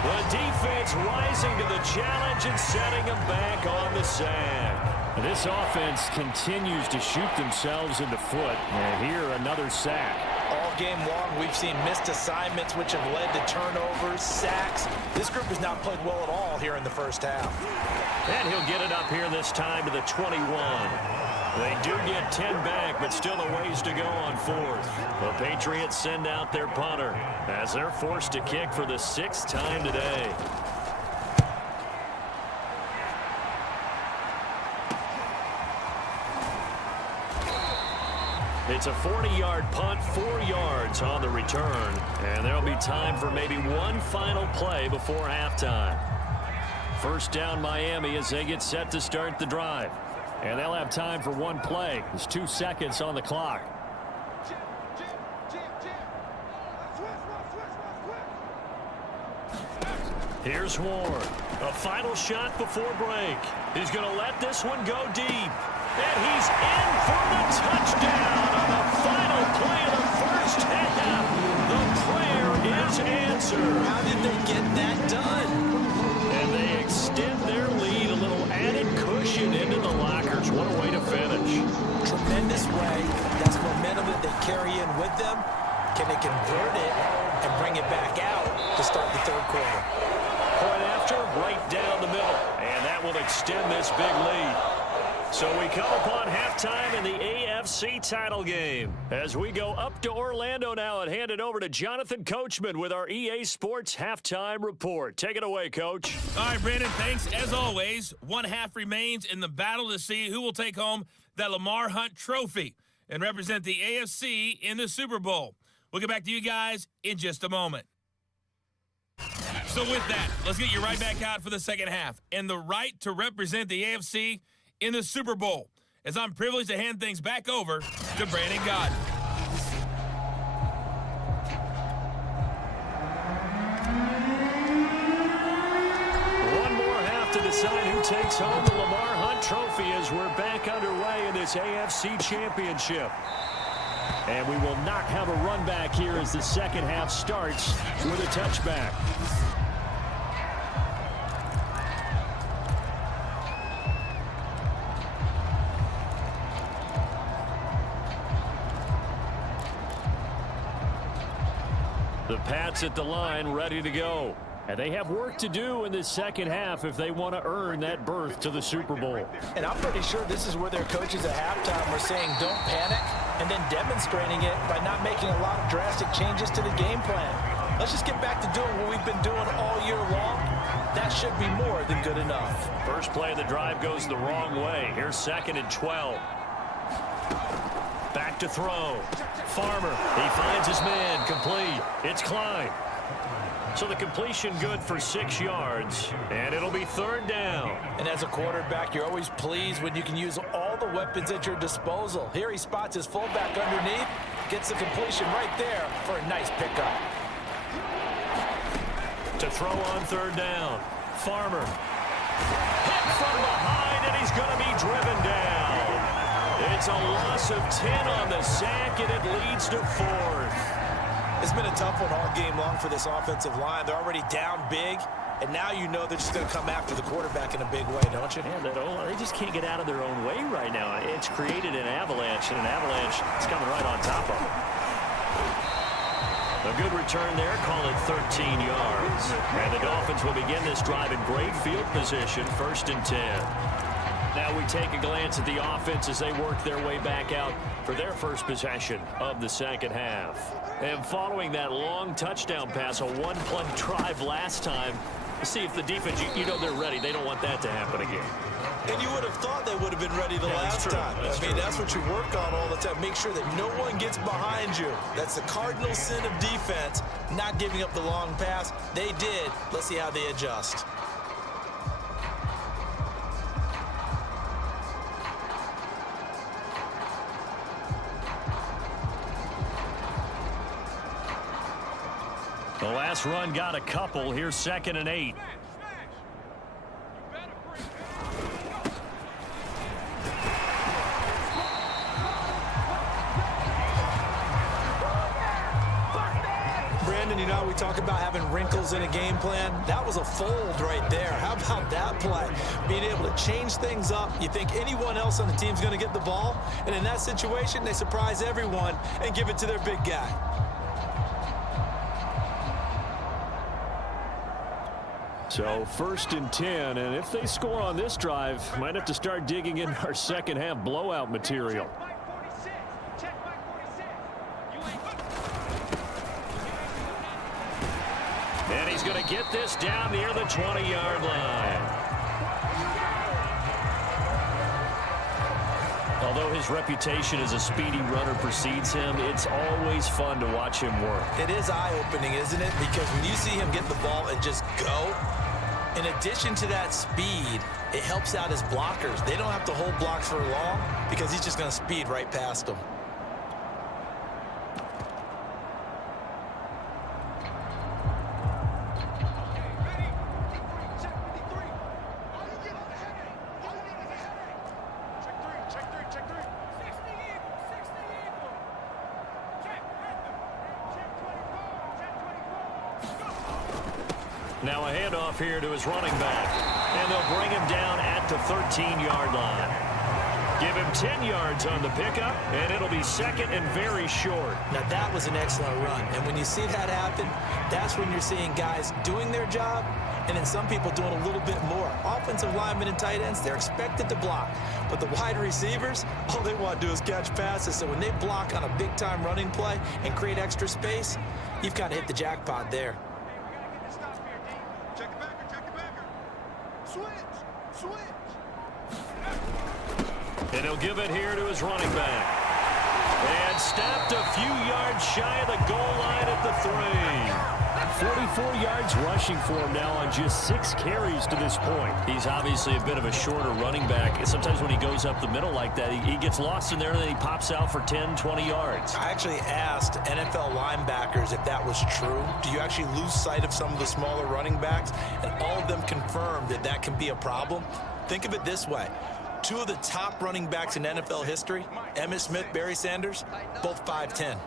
The defense rising to the challenge and setting them back on the sack. This offense continues to shoot themselves in the foot. And here, another sack. All game long, we've seen missed assignments, which have led to turnovers, sacks. This group has not played well at all here in the first half. And he'll get it up here this time to the 21. They do get 10 back, but still a ways to go on fourth. The Patriots send out their punter as they're forced to kick for the sixth time today. It's a 40-yard punt, 4 yards on the return. And there'll be time for maybe one final play before halftime. First down Miami as they get set to start the drive. And they'll have time for one play. There's 2 seconds on the clock. Here's Ward. A final shot before break. He's going to let this one go deep. And he's in for the touchdown on the final play of the first half. The prayer is answered. How did they get that done? And they extend their lead, a little added cushion into the lockers. What a way to finish. Tremendous way. That's momentum that they carry in with them. Can they convert it and bring it back out to start the third quarter? Point after, right down the middle. And that will extend this big lead. So we come upon halftime in the AFC title game. As we go up to Orlando now and hand it over to Jonathan Coachman with our EA Sports halftime report. Take it away, Coach. All right, Brandon, thanks. As always, one half remains in the battle to see who will take home that Lamar Hunt trophy and represent the AFC in the Super Bowl. We'll get back to you guys in just a moment. So with that, let's get you right back out for the second half and the right to represent the AFC in the Super Bowl, as I'm privileged to hand things back over to Brandon Gaudin. One more half to decide who takes home the Lamar Hunt trophy as we're back underway in this AFC championship. And we will not have a run back here as the second half starts with a touchback. The Pats at the line, ready to go. And they have work to do in this second half if they want to earn that berth to the Super Bowl. And I'm pretty sure this is where their coaches at halftime were saying don't panic, and then demonstrating it by not making a lot of drastic changes to the game plan. Let's just get back to doing what we've been doing all year long. That should be more than good enough. First play of the drive goes the wrong way. Here's 2nd and 12. Back to throw. Farmer, he finds his man, complete. It's Klein. So the completion good for 6 yards, and it'll be 3rd down. And as a quarterback, you're always pleased when you can use all the weapons at your disposal. Here he spots his fullback underneath, gets the completion right there for a nice pickup. To throw on 3rd down. Farmer. Hit from behind, and he's going to be driven down. It's a loss of 10 on the sack, and it leads to 4th. It's been a tough one all game long for this offensive line. They're already down big, and now you know they're just going to come after the quarterback in a big way, don't you? Yeah, they just can't get out of their own way right now. It's created an avalanche, and an avalanche is coming right on top of them. A good return there, call it 13 yards. And the Dolphins will begin this drive in great field position, 1st and 10. Now we take a glance at the offense as they work their way back out for their first possession of the second half. And following that long touchdown pass, a one-play drive last time, see if the defense, you know they're ready. They don't want that to happen again. And you would have thought they would have been ready the last time. That's what you work on all the time. Make sure that no one gets behind you. That's the cardinal sin of defense, not giving up the long pass. They did. Let's see how they adjust. The last run got a couple. Here's 2nd and 8. Brandon, you know how we talk about having wrinkles in a game plan? That was a fold right there. How about that play? Being able to change things up. You think anyone else on the team's going to get the ball, and in that situation, they surprise everyone and give it to their big guy. So 1st and 10, and if they score on this drive, might have to start digging in our second half blowout material. And he's going to get this down near the 20-yard line. Although his reputation as a speedy runner precedes him, it's always fun to watch him work. It is eye-opening, isn't it? Because when you see him get the ball and just go, in addition to that speed, it helps out his blockers. They don't have to hold blocks for long because he's just going to speed right past them. Now a handoff here to his running back. And they'll bring him down at the 13-yard line. Give him 10 yards on the pickup, and it'll be 2nd and very short. Now that was an excellent run. And when you see that happen, that's when you're seeing guys doing their job and then some people doing a little bit more. Offensive linemen and tight ends, they're expected to block. But the wide receivers, all they want to do is catch passes. So when they block on a big-time running play and create extra space, you've kind of hit the jackpot there. And he'll give it here to his running back. And stopped a few yards shy of the goal line at the 3. 44 yards rushing for him now on just 6 carries to this point. He's obviously a bit of a shorter running back. Sometimes when he goes up the middle like that, he gets lost in there and then he pops out for 10, 20 yards. I actually asked NFL linebackers if that was true. Do you actually lose sight of some of the smaller running backs? And all of them confirmed that that can be a problem. Think of it this way. 2 of the top running backs in NFL history, Emmitt Smith, Barry Sanders, both 5'10".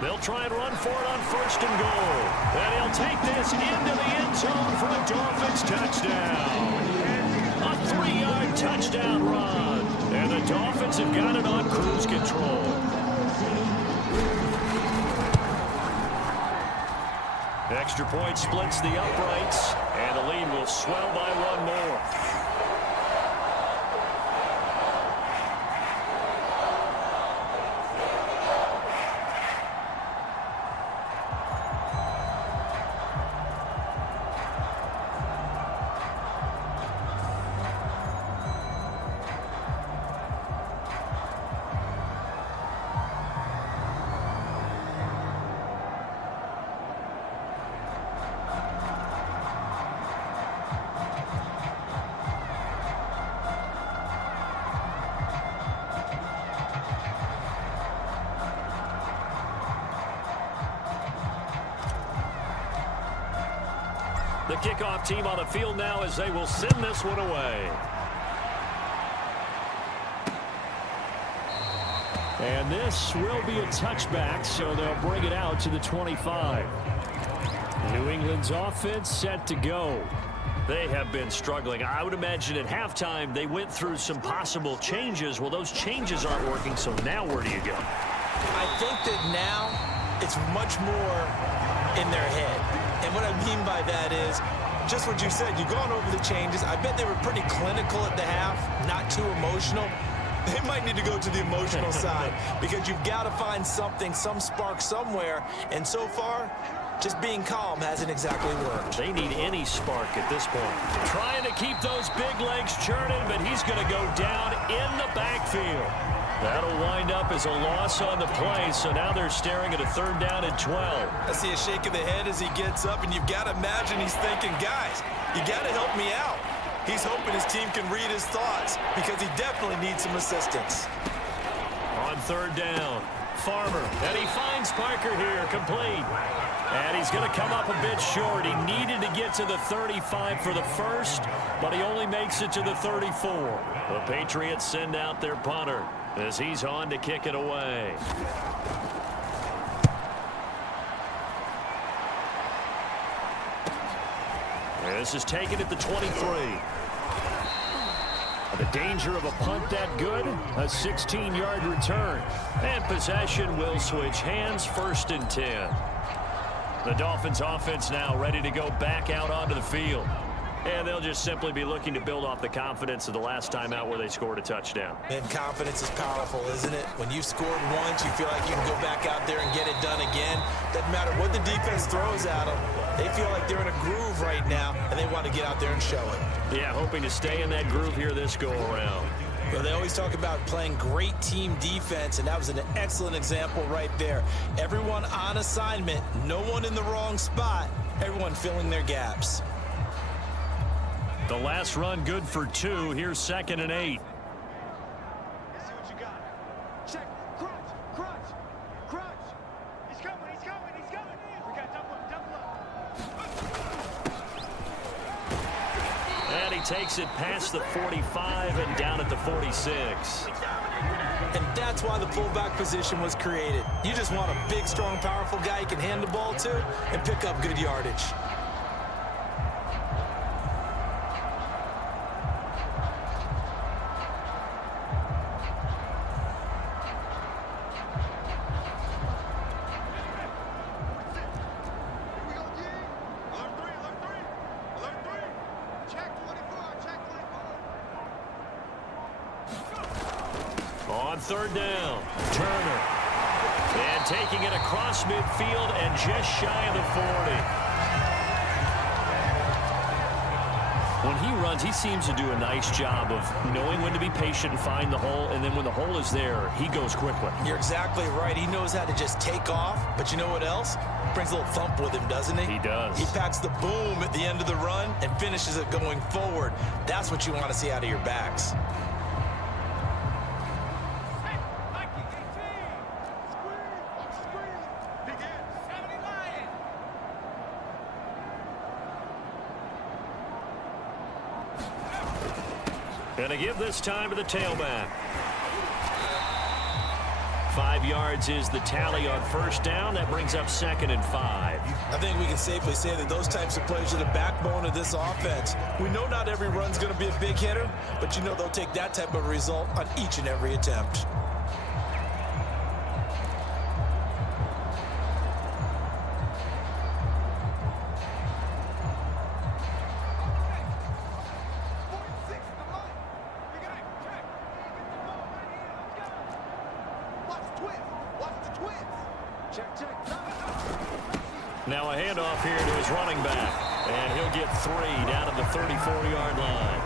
They'll try and run for it on 1st and goal. And he'll take this into the end zone for a Dolphins touchdown. A 3-yard touchdown run. And the Dolphins have got it on cruise control. extra point splits the uprights, and the lead will swell by one more. The kickoff team on the field now as they will send this one away. And this will be a touchback, so they'll bring it out to the 25. New England's offense set to go. They have been struggling. I would imagine at halftime they went through some possible changes. Well, those changes aren't working, so now where do you go? I think that now it's much more in their head. And what I mean by that is just what you said. You've gone over the changes. I bet they were pretty clinical at the half, not too emotional. They might need to go to the emotional side because you've got to find something, some spark somewhere. And so far, just being calm hasn't exactly worked. They need any spark at this point. Trying to keep those big legs churning, but he's going to go down in the backfield. That'll wind up as a loss on the play, so now they're staring at a 3rd down and 12. I see a shake of the head as he gets up, and you've got to imagine he's thinking, guys, you got to help me out. He's hoping his team can read his thoughts because he definitely needs some assistance. On 3rd down, Farmer, and he finds Parker here, complete. And he's going to come up a bit short. He needed to get to the 35 for the first, but he only makes it to the 34. The Patriots send out their punter as he's on to kick it away. This is taken at the 23. The danger of a punt that good, a 16-yard return. And possession will switch hands, 1st and 10. The Dolphins offense now ready to go back out onto the field. And they'll just simply be looking to build off the confidence of the last time out where they scored a touchdown. And confidence is powerful, isn't it? When you've scored once, you feel like you can go back out there and get it done again. Doesn't matter what the defense throws at them. They feel like they're in a groove right now, and they want to get out there and show it. Yeah, hoping to stay in that groove here this go-around. Well, they always talk about playing great team defense, and that was an excellent example right there. Everyone on assignment, no one in the wrong spot, everyone filling their gaps. The last run good for 2. Here's 2nd and 8. See what you got. Check. Crunch. He's coming. We got double up. And he takes it past the 45 and down at the 46. And that's why the fullback position was created. You just want a big, strong, powerful guy you can hand the ball to and pick up good yardage. On 3rd down, Turner. And taking it across midfield and just shy of the 40. When he runs, he seems to do a nice job of knowing when to be patient and find the hole, and then when the hole is there, he goes quickly. You're exactly right. He knows how to just take off, but you know what else? Brings a little thump with him, doesn't he? He does. He packs the boom at the end of the run and finishes it going forward. That's what you want to see out of your backs. And to give this time to the tailback. 5 yards is the tally on 1st down. That brings up 2nd and 5. I think we can safely say that those types of plays are the backbone of this offense. We know not every run's going to be a big hitter, but you know they'll take that type of result on each and every attempt. Now a handoff here to his running back. And he'll get 3 down at the 34-yard line.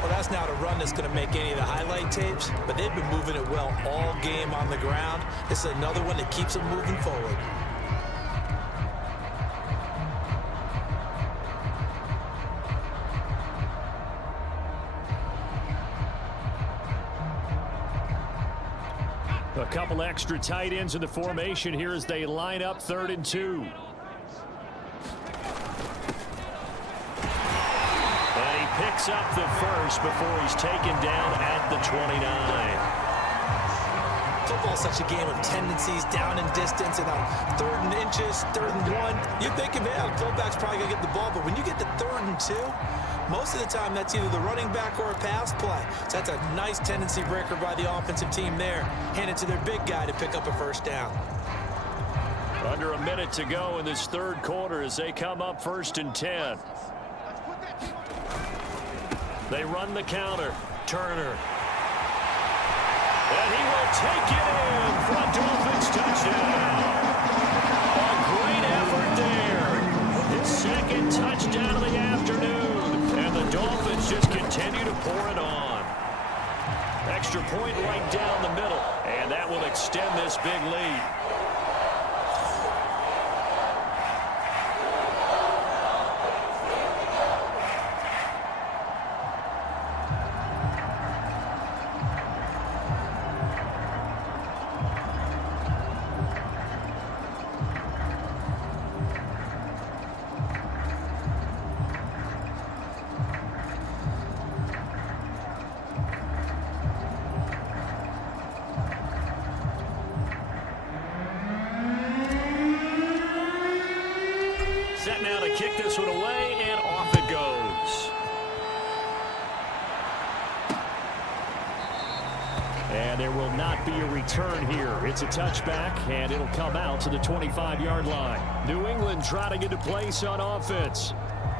Well, that's not a run that's going to make any of the highlight tapes, but they've been moving it well all game on the ground. This is another one that keeps them moving forward. A couple extra tight ends in the formation here as they line up 3rd and 2. And he picks up the first before he's taken down at the 29. Football's such a game of tendencies, down and distance, and on 3rd and inches, 3rd and 1. You're thinking, man, the fullback's probably going to get the ball, but when you get to 3rd and 2, most of the time that's either the running back or a pass play. So that's a nice tendency breaker by the offensive team there. Hand it to their big guy to pick up a first down. Under a minute to go in this 3rd quarter as they come up 1st and 10. They run the counter. Turner. And he will take it in for a Dolphins touchdown. A great effort there. His 2nd touchdown of the afternoon. And the Dolphins just continue to pour it on. Extra point right down the middle. And that will extend this big lead. Set now to kick this one away, and off it goes. And there will not be a return here. It's a touchback, and it'll come out to the 25-yard line. New England trying to get a place on offense.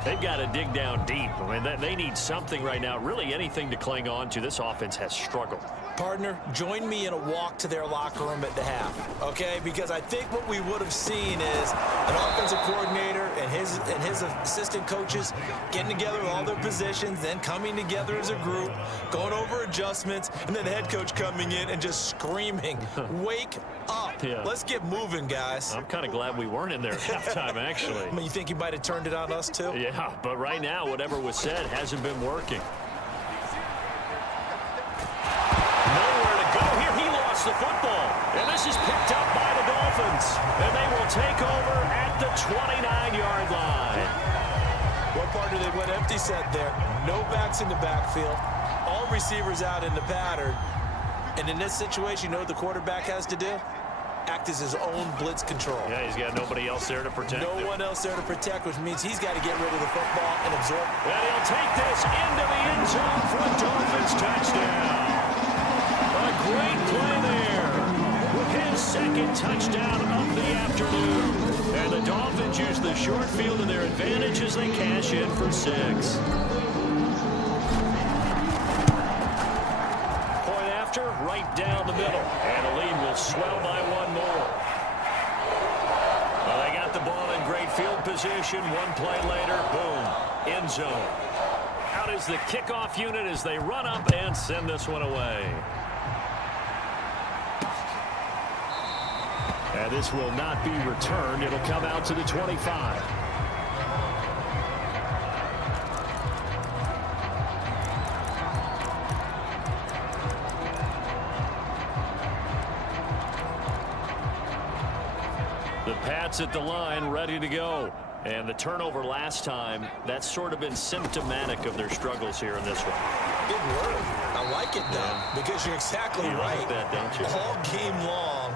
They've got to dig down deep. I mean, they need something right now, really anything to cling on to. This offense has struggled. Partner, join me in a walk to their locker room at the half, okay? Because I think what we would have seen is an offensive coordinator and his assistant coaches getting together with all their positions, then coming together as a group, going over adjustments, and then the head coach coming in and just screaming, wake up. Yeah. Let's get moving, guys. I'm kind of glad we weren't in there at halftime, actually. I mean, you think he might have turned it on us, too? Yeah, but right now, whatever was said hasn't been working. Nowhere to go here. He lost the football. And this is picked up by the Dolphins. And they will take over at the 29-yard line. What partner, they went empty set there. No backs in the backfield. All receivers out in the pattern. And in this situation, you know what the quarterback has to do? Act as his own blitz control. Yeah, he's got nobody else there to protect him. No one else there to protect, which means he's got to get rid of the football and absorb. And he'll take this into the end zone for a Dolphins touchdown. A great play there with his 2nd touchdown of the afternoon. And the Dolphins use the short field to their advantage as they cash in for 6. Right down the middle, and the lead will swell by 1 more. Well, they got the ball in great field position. 1 play later, boom, end zone. Out is the kickoff unit as they run up and send this one away. And this will not be returned. It'll come out to the 25. The Pats at the line, ready to go. And the turnover last time, that's sort of been symptomatic of their struggles here in this one. Big word. I like it, though, because you're exactly right. Like that, don't you? All game long,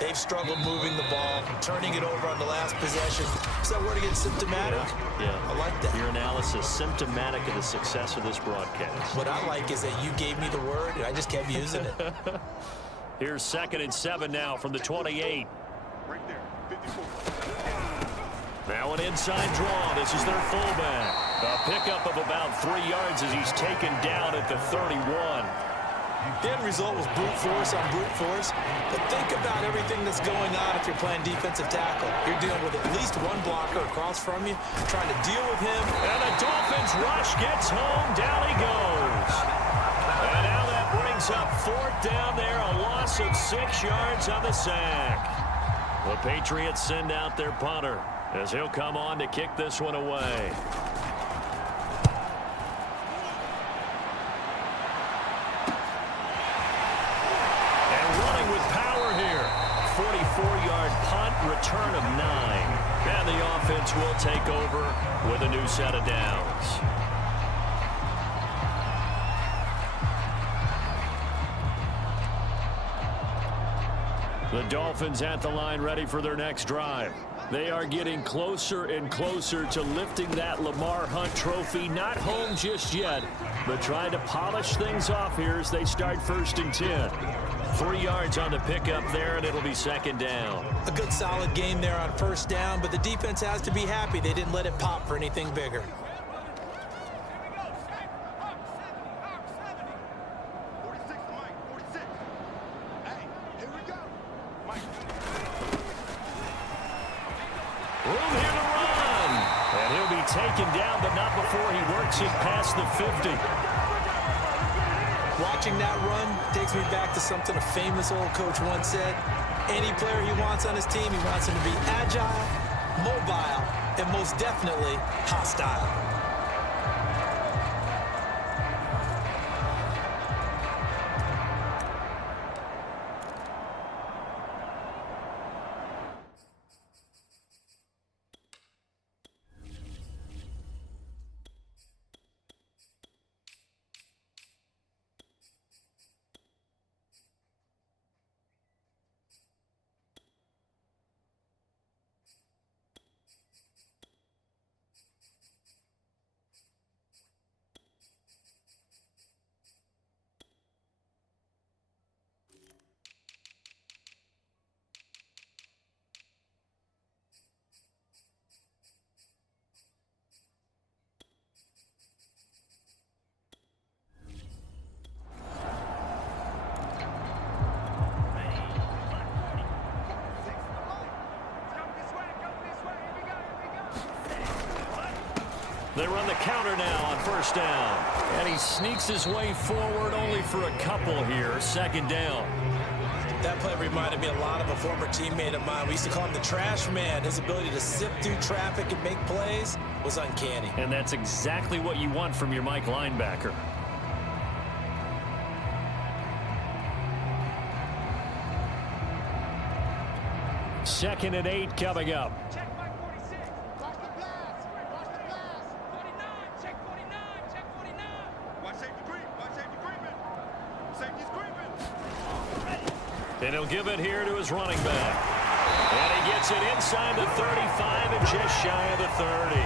they've struggled moving the ball, turning it over on the last possession. Is that word again, symptomatic? Yeah. I like that. Your analysis, symptomatic of the success of this broadcast. What I like is that you gave me the word, and I just kept using it. Here's 2nd and 7 now from the 28. Right there, 54. Now an inside draw. This is their fullback. A pickup of about 3 yards as he's taken down at the 31. The end result was brute force on brute force. But think about everything that's going on if you're playing defensive tackle. You're dealing with at least one blocker across from you, trying to deal with him. And the Dolphins rush gets home. Down he goes. And now that brings up fourth down there. A loss of 6 yards on the sack. The Patriots send out their punter as he'll come on to kick this one away. With power here. 44-yard punt, return of 9. And the offense will take over with a new set of downs. The Dolphins at the line ready for their next drive. They are getting closer and closer to lifting that Lamar Hunt trophy. Not home just yet, but trying to polish things off here as they start 1st and 10. 3 yards on the pickup there, and it'll be 2nd down. A good solid game there on 1st down, but the defense has to be happy they didn't let it pop for anything bigger. Room here to run. And he'll be taken down, but not before he works it past the 50. Watching that run takes me back to something a famous old coach once said. Any player he wants on his team, he wants him to be agile, mobile, and most definitely hostile. They run the counter now on 1st down. And he sneaks his way forward only for a couple here. 2nd down. That play reminded me a lot of a former teammate of mine. We used to call him the trash man. His ability to sift through traffic and make plays was uncanny. And that's exactly what you want from your Mike linebacker. Second and 8 coming up. Check Mike 46. Watch the blast. Watch the blast. 49. Check 49. Check 49. Watch safety green. Watch safety creeping. Safety's creeping. And he'll give it here to his running back. And he gets it inside the 35 and just shy of the 30.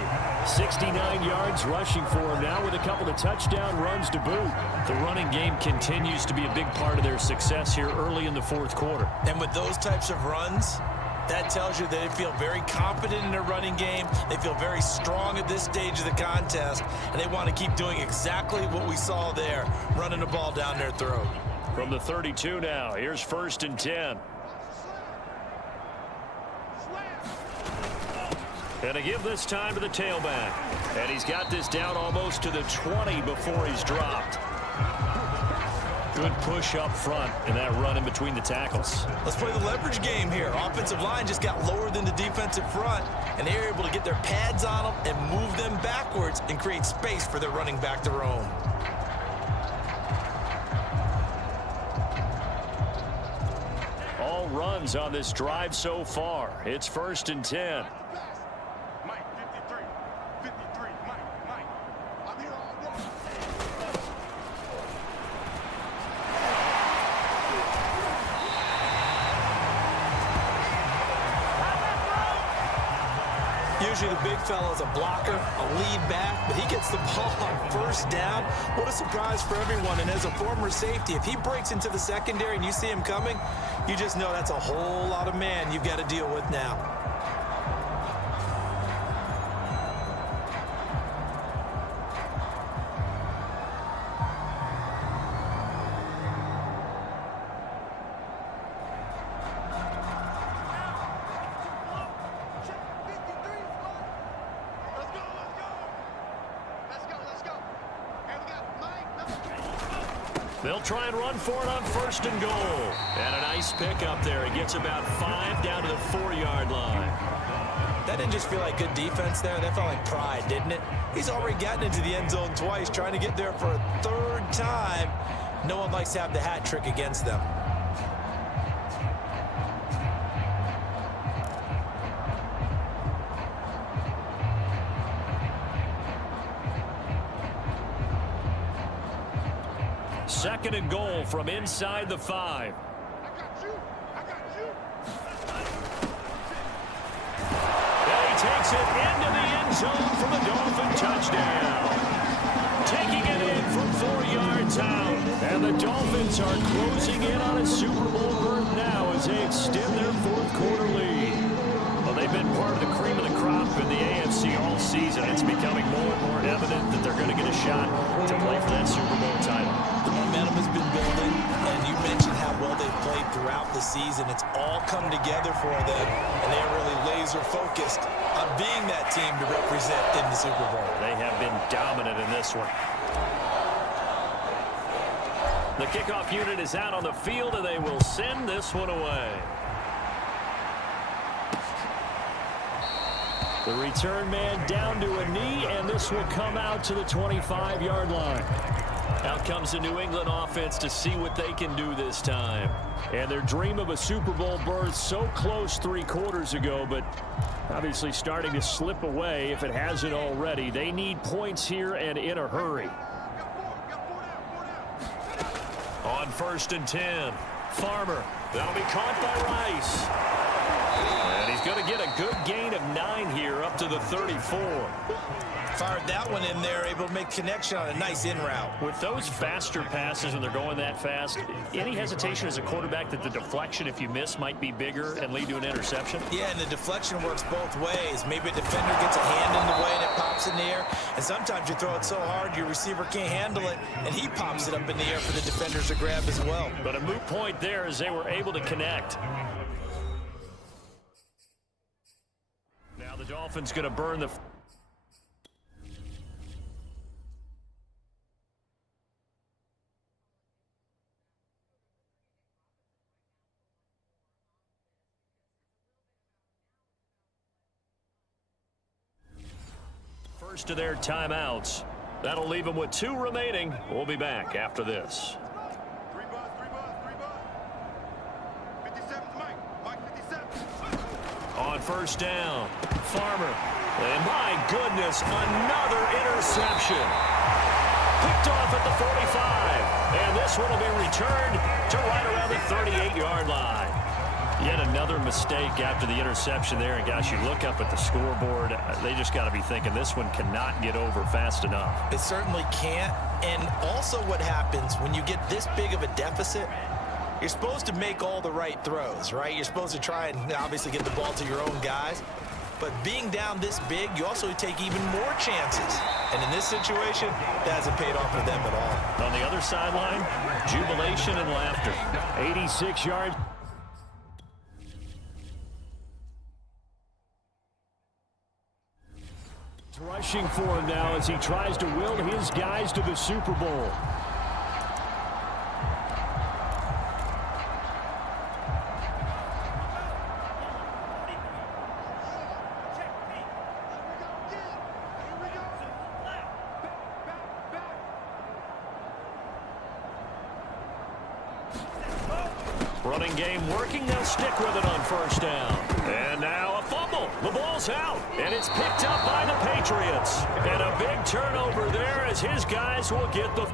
69 yards rushing for him now with a couple of touchdown runs to boot. The running game continues to be a big part of their success here early in the 4th quarter. And with those types of runs, that tells you that they feel very confident in their running game. They feel very strong at this stage of the contest, and they want to keep doing exactly what we saw there, running the ball down their throat. From the 32 now, here's 1st and 10. And to give this time to the tailback. And he's got this down almost to the 20 before he's dropped. Good push up front in that run in between the tackles. Let's play the leverage game here. Offensive line just got lower than the defensive front, and they were able to get their pads on them and move them backwards and create space for their running back to roam. All runs on this drive so far. It's 1st and 10. Mike, 53. 53. Mike. I'm here all day. Usually the big fella is a blocker, a lead back, but he gets the ball on 1st down. What a surprise for everyone. And as a former safety, if he breaks into the secondary and you see him coming, you just know that's a whole lot of man you've got to deal with now. They'll try and run for it on 1st and goal. And a nice pickup there. He gets about 5 down to the 4-yard line. That didn't just feel like good defense there. That felt like pride, didn't it? He's already gotten into the end zone twice, trying to get there for a 3rd time. No one likes to have the hat trick against them. Second and goal from inside the 5. I got you. I got you. And he takes it into the end zone for the Dolphin touchdown. Taking it in from 4 yards out. And the Dolphins are closing in on a Super Bowl berth now as they extend their 4th quarter lead. Well, they've been part of the cream of the crop in the AFC all season. It's becoming more and more evident that they're going to get a shot to play for that Super Bowl title. The momentum has been building, and you mentioned how well they've played throughout the season. It's all come together for them, and they're really laser focused on being that team to represent in the Super Bowl. They have been dominant in this one. The kickoff unit is out on the field, and they will send this one away. The return man down to a knee, and this will come out to the 25-yard line. Out comes the New England offense to see what they can do this time. And their dream of a Super Bowl berth so close 3 quarters ago, but obviously starting to slip away if it hasn't already. They need points here and in a hurry. On 1st and 10, Farmer. That'll be caught by Rice. And he's going to get a good gain of 9 here up to the 34. Fired that one in there, able to make connection on a nice in route. With those faster passes when they're going that fast, any hesitation as a quarterback that the deflection, if you miss, might be bigger and lead to an interception? Yeah, and the deflection works both ways. Maybe a defender gets a hand in the way and it pops in the air. And sometimes you throw it so hard your receiver can't handle it, and he pops it up in the air for the defenders to grab as well. But a moot point there as they were able to connect. Now the Dolphins going to burn the... First of their timeouts. That'll leave them with 2 remaining. We'll be back after this. 3 bus, 3 bus, 3 bus. 57's Mike. Mike 57. On 1st down, Farmer. And my goodness, another interception. Picked off at the 45. And this one will be returned to right around the 38-yard line. Yet another mistake after the interception there. And, gosh, you look up at the scoreboard, they just got to be thinking this one cannot get over fast enough. It certainly can't. And also what happens when you get this big of a deficit, you're supposed to make all the right throws, right? You're supposed to try and obviously get the ball to your own guys. But being down this big, you also take even more chances. And in this situation, that hasn't paid off for them at all. On the other sideline, jubilation and laughter. 86 yards. Rushing for him now as he tries to will his guys to the Super Bowl. Running game working. They'll stick with it on 1st down. And now a fumble. The ball's out. And it's picked up by the Patriots. And a big turnover there as his guys will get the...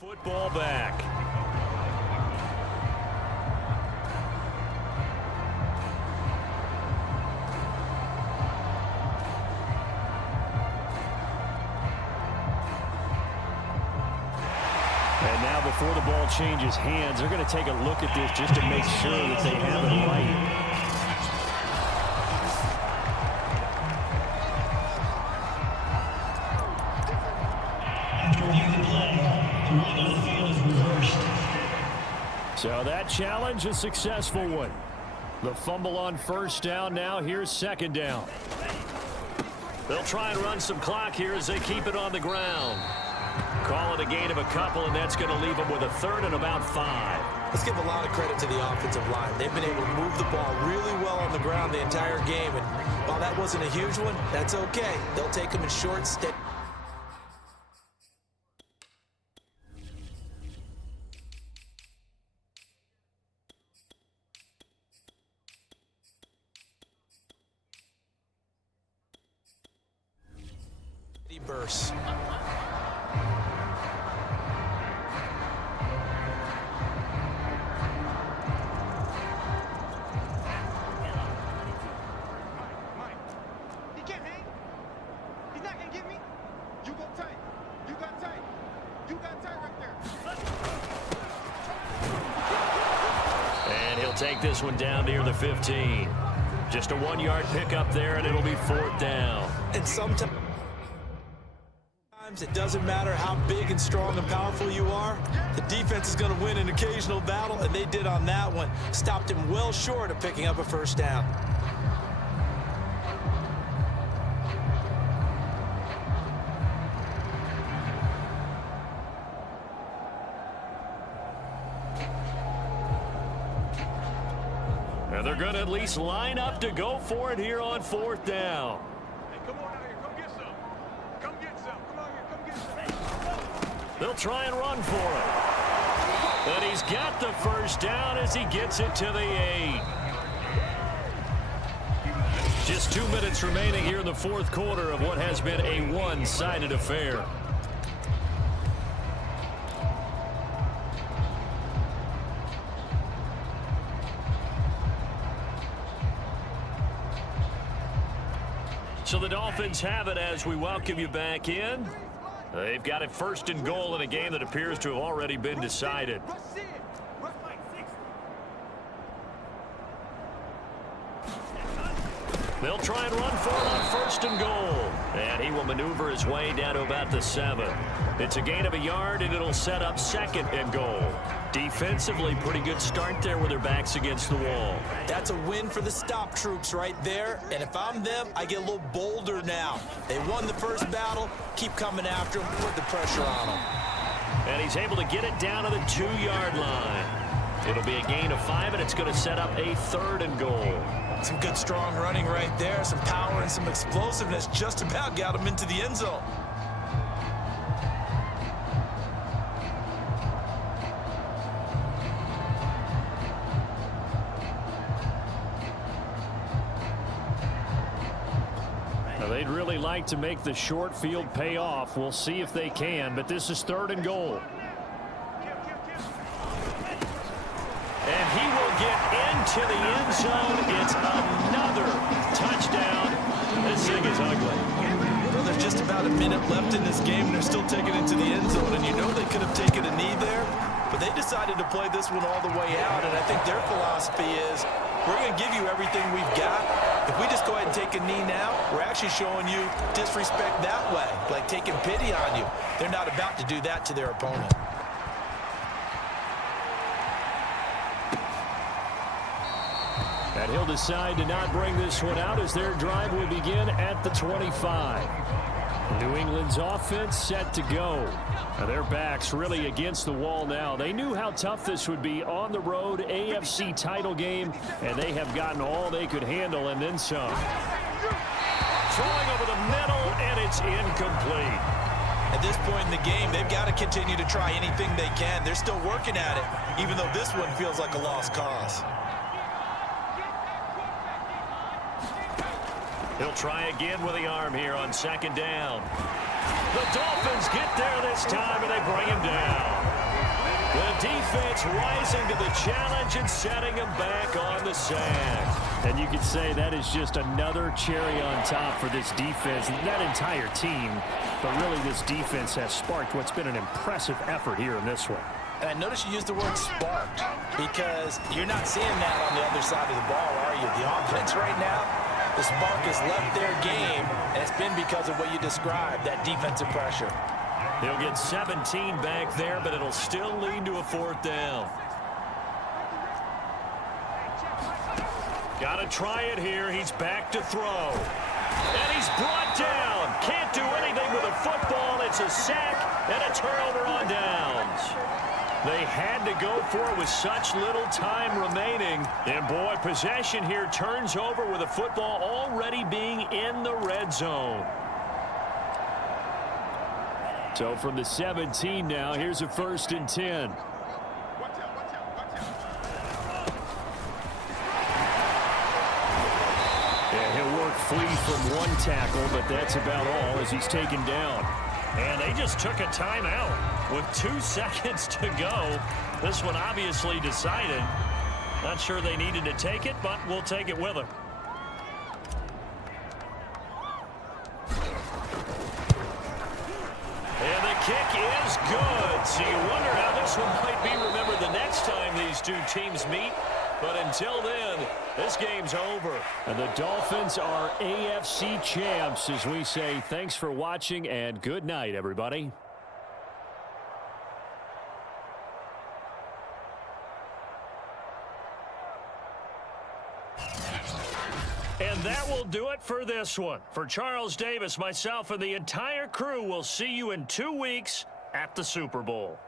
Football back. before the ball changes hands, they're going to take a look at this just to make sure that they have it right. So that challenge, a successful one. The fumble on first down. Now here's second down. They'll try and run some clock here as they keep it on the ground. Call it a gain of a couple, and that's going to leave them with a third and about 5. Let's give a lot of credit to the offensive line. They've been able to move the ball really well on the ground the entire game. And while that wasn't a huge one, that's okay. They'll take them in short, steady. Bursts. He can't hang. He's not gonna get me. You go tight. You got tight. You got tight right there. And he'll take this one down near the 15. Just a 1-yard pickup there, and it'll be 4th down. And sometimes it doesn't matter how big and strong and powerful you are. The defense is going to win an occasional battle, and they did on that one. Stopped him well short of picking up a first down. And they're going to at least line up to go for it here on 4th down. Hey, come on out here. Come get some. Come get some. Come out here. Come get some. They'll try and run for it. And he's got the first down as he gets it to the 8. Just 2 minutes remaining here in the 4th quarter of what has been a one-sided affair. So the Dolphins have it as we welcome you back in. They've got it 1st and goal in a game that appears to have already been decided. They'll try and run for it on 1st and goal. And he will maneuver his way down to about the 7. It's a gain of a yard, and it'll set up 2nd and goal. Defensively, pretty good start there with their backs against the wall. That's a win for the stop troops right there. And if I'm them, I get a little bolder now. They won the first battle. Keep coming after them. Put the pressure on them. And he's able to get it down to the 2-yard line. It'll be a gain of 5, and it's going to set up a 3rd and goal. Some good, strong running right there. Some power and some explosiveness. Just about got him into the end zone. They'd really like to make the short field pay off. We'll see if they can, but this is 3rd and goal. And he will get into the end zone. It's another touchdown. This thing is ugly. Well, there's just about a minute left in this game, and they're still taking it to the end zone. And you know they could have taken a knee there, but they decided to play this one all the way out. And I think their philosophy is, we're going to give you everything we've got. If we just go ahead and take a knee now, we're actually showing you disrespect that way, like taking pity on you. They're not about to do that to their opponent. And he'll decide to not bring this one out as their drive will begin at the 25. New England's offense set to go. Now their backs really against the wall now. They knew how tough this would be on the road, AFC title game, and they have gotten all they could handle and then some. Throwing over the middle, and it's incomplete. At this point in the game, they've got to continue to try anything they can. They're still working at it, even though this one feels like a lost cause. He'll try again with the arm here on 2nd down. The Dolphins get there this time, and they bring him down. The defense rising to the challenge and setting him back on the sand. And you could say that is just another cherry on top for this defense, that entire team. But really, this defense has sparked what's been an impressive effort here in this one. And I notice you used the word sparked because you're not seeing that on the other side of the ball, are you? The offense right now, the spark has left their game, and it's been because of what you described, that defensive pressure. He'll get 17 back there, but it'll still lead to a 4th down. Got to try it here. He's back to throw. And he's brought down. Can't do anything with a football. It's a sack and a turnover on downs. They had to go for it with such little time remaining. And, boy, possession here turns over with a football already being in the red zone. So from the 17 now, here's a 1st and 10. Yeah, he'll work free from one tackle, but that's about all as he's taken down. And they just took a timeout with 2 seconds to go. This one obviously decided. Not sure they needed to take it, but we'll take it with them. And the kick is good. So you wonder how this one might be remembered the next time these two teams meet. But until then, this game's over. And the Dolphins are AFC champs as we say thanks for watching and good night, everybody. And that will do it for this one. For Charles Davis, myself, and the entire crew, we'll see you in 2 weeks at the Super Bowl.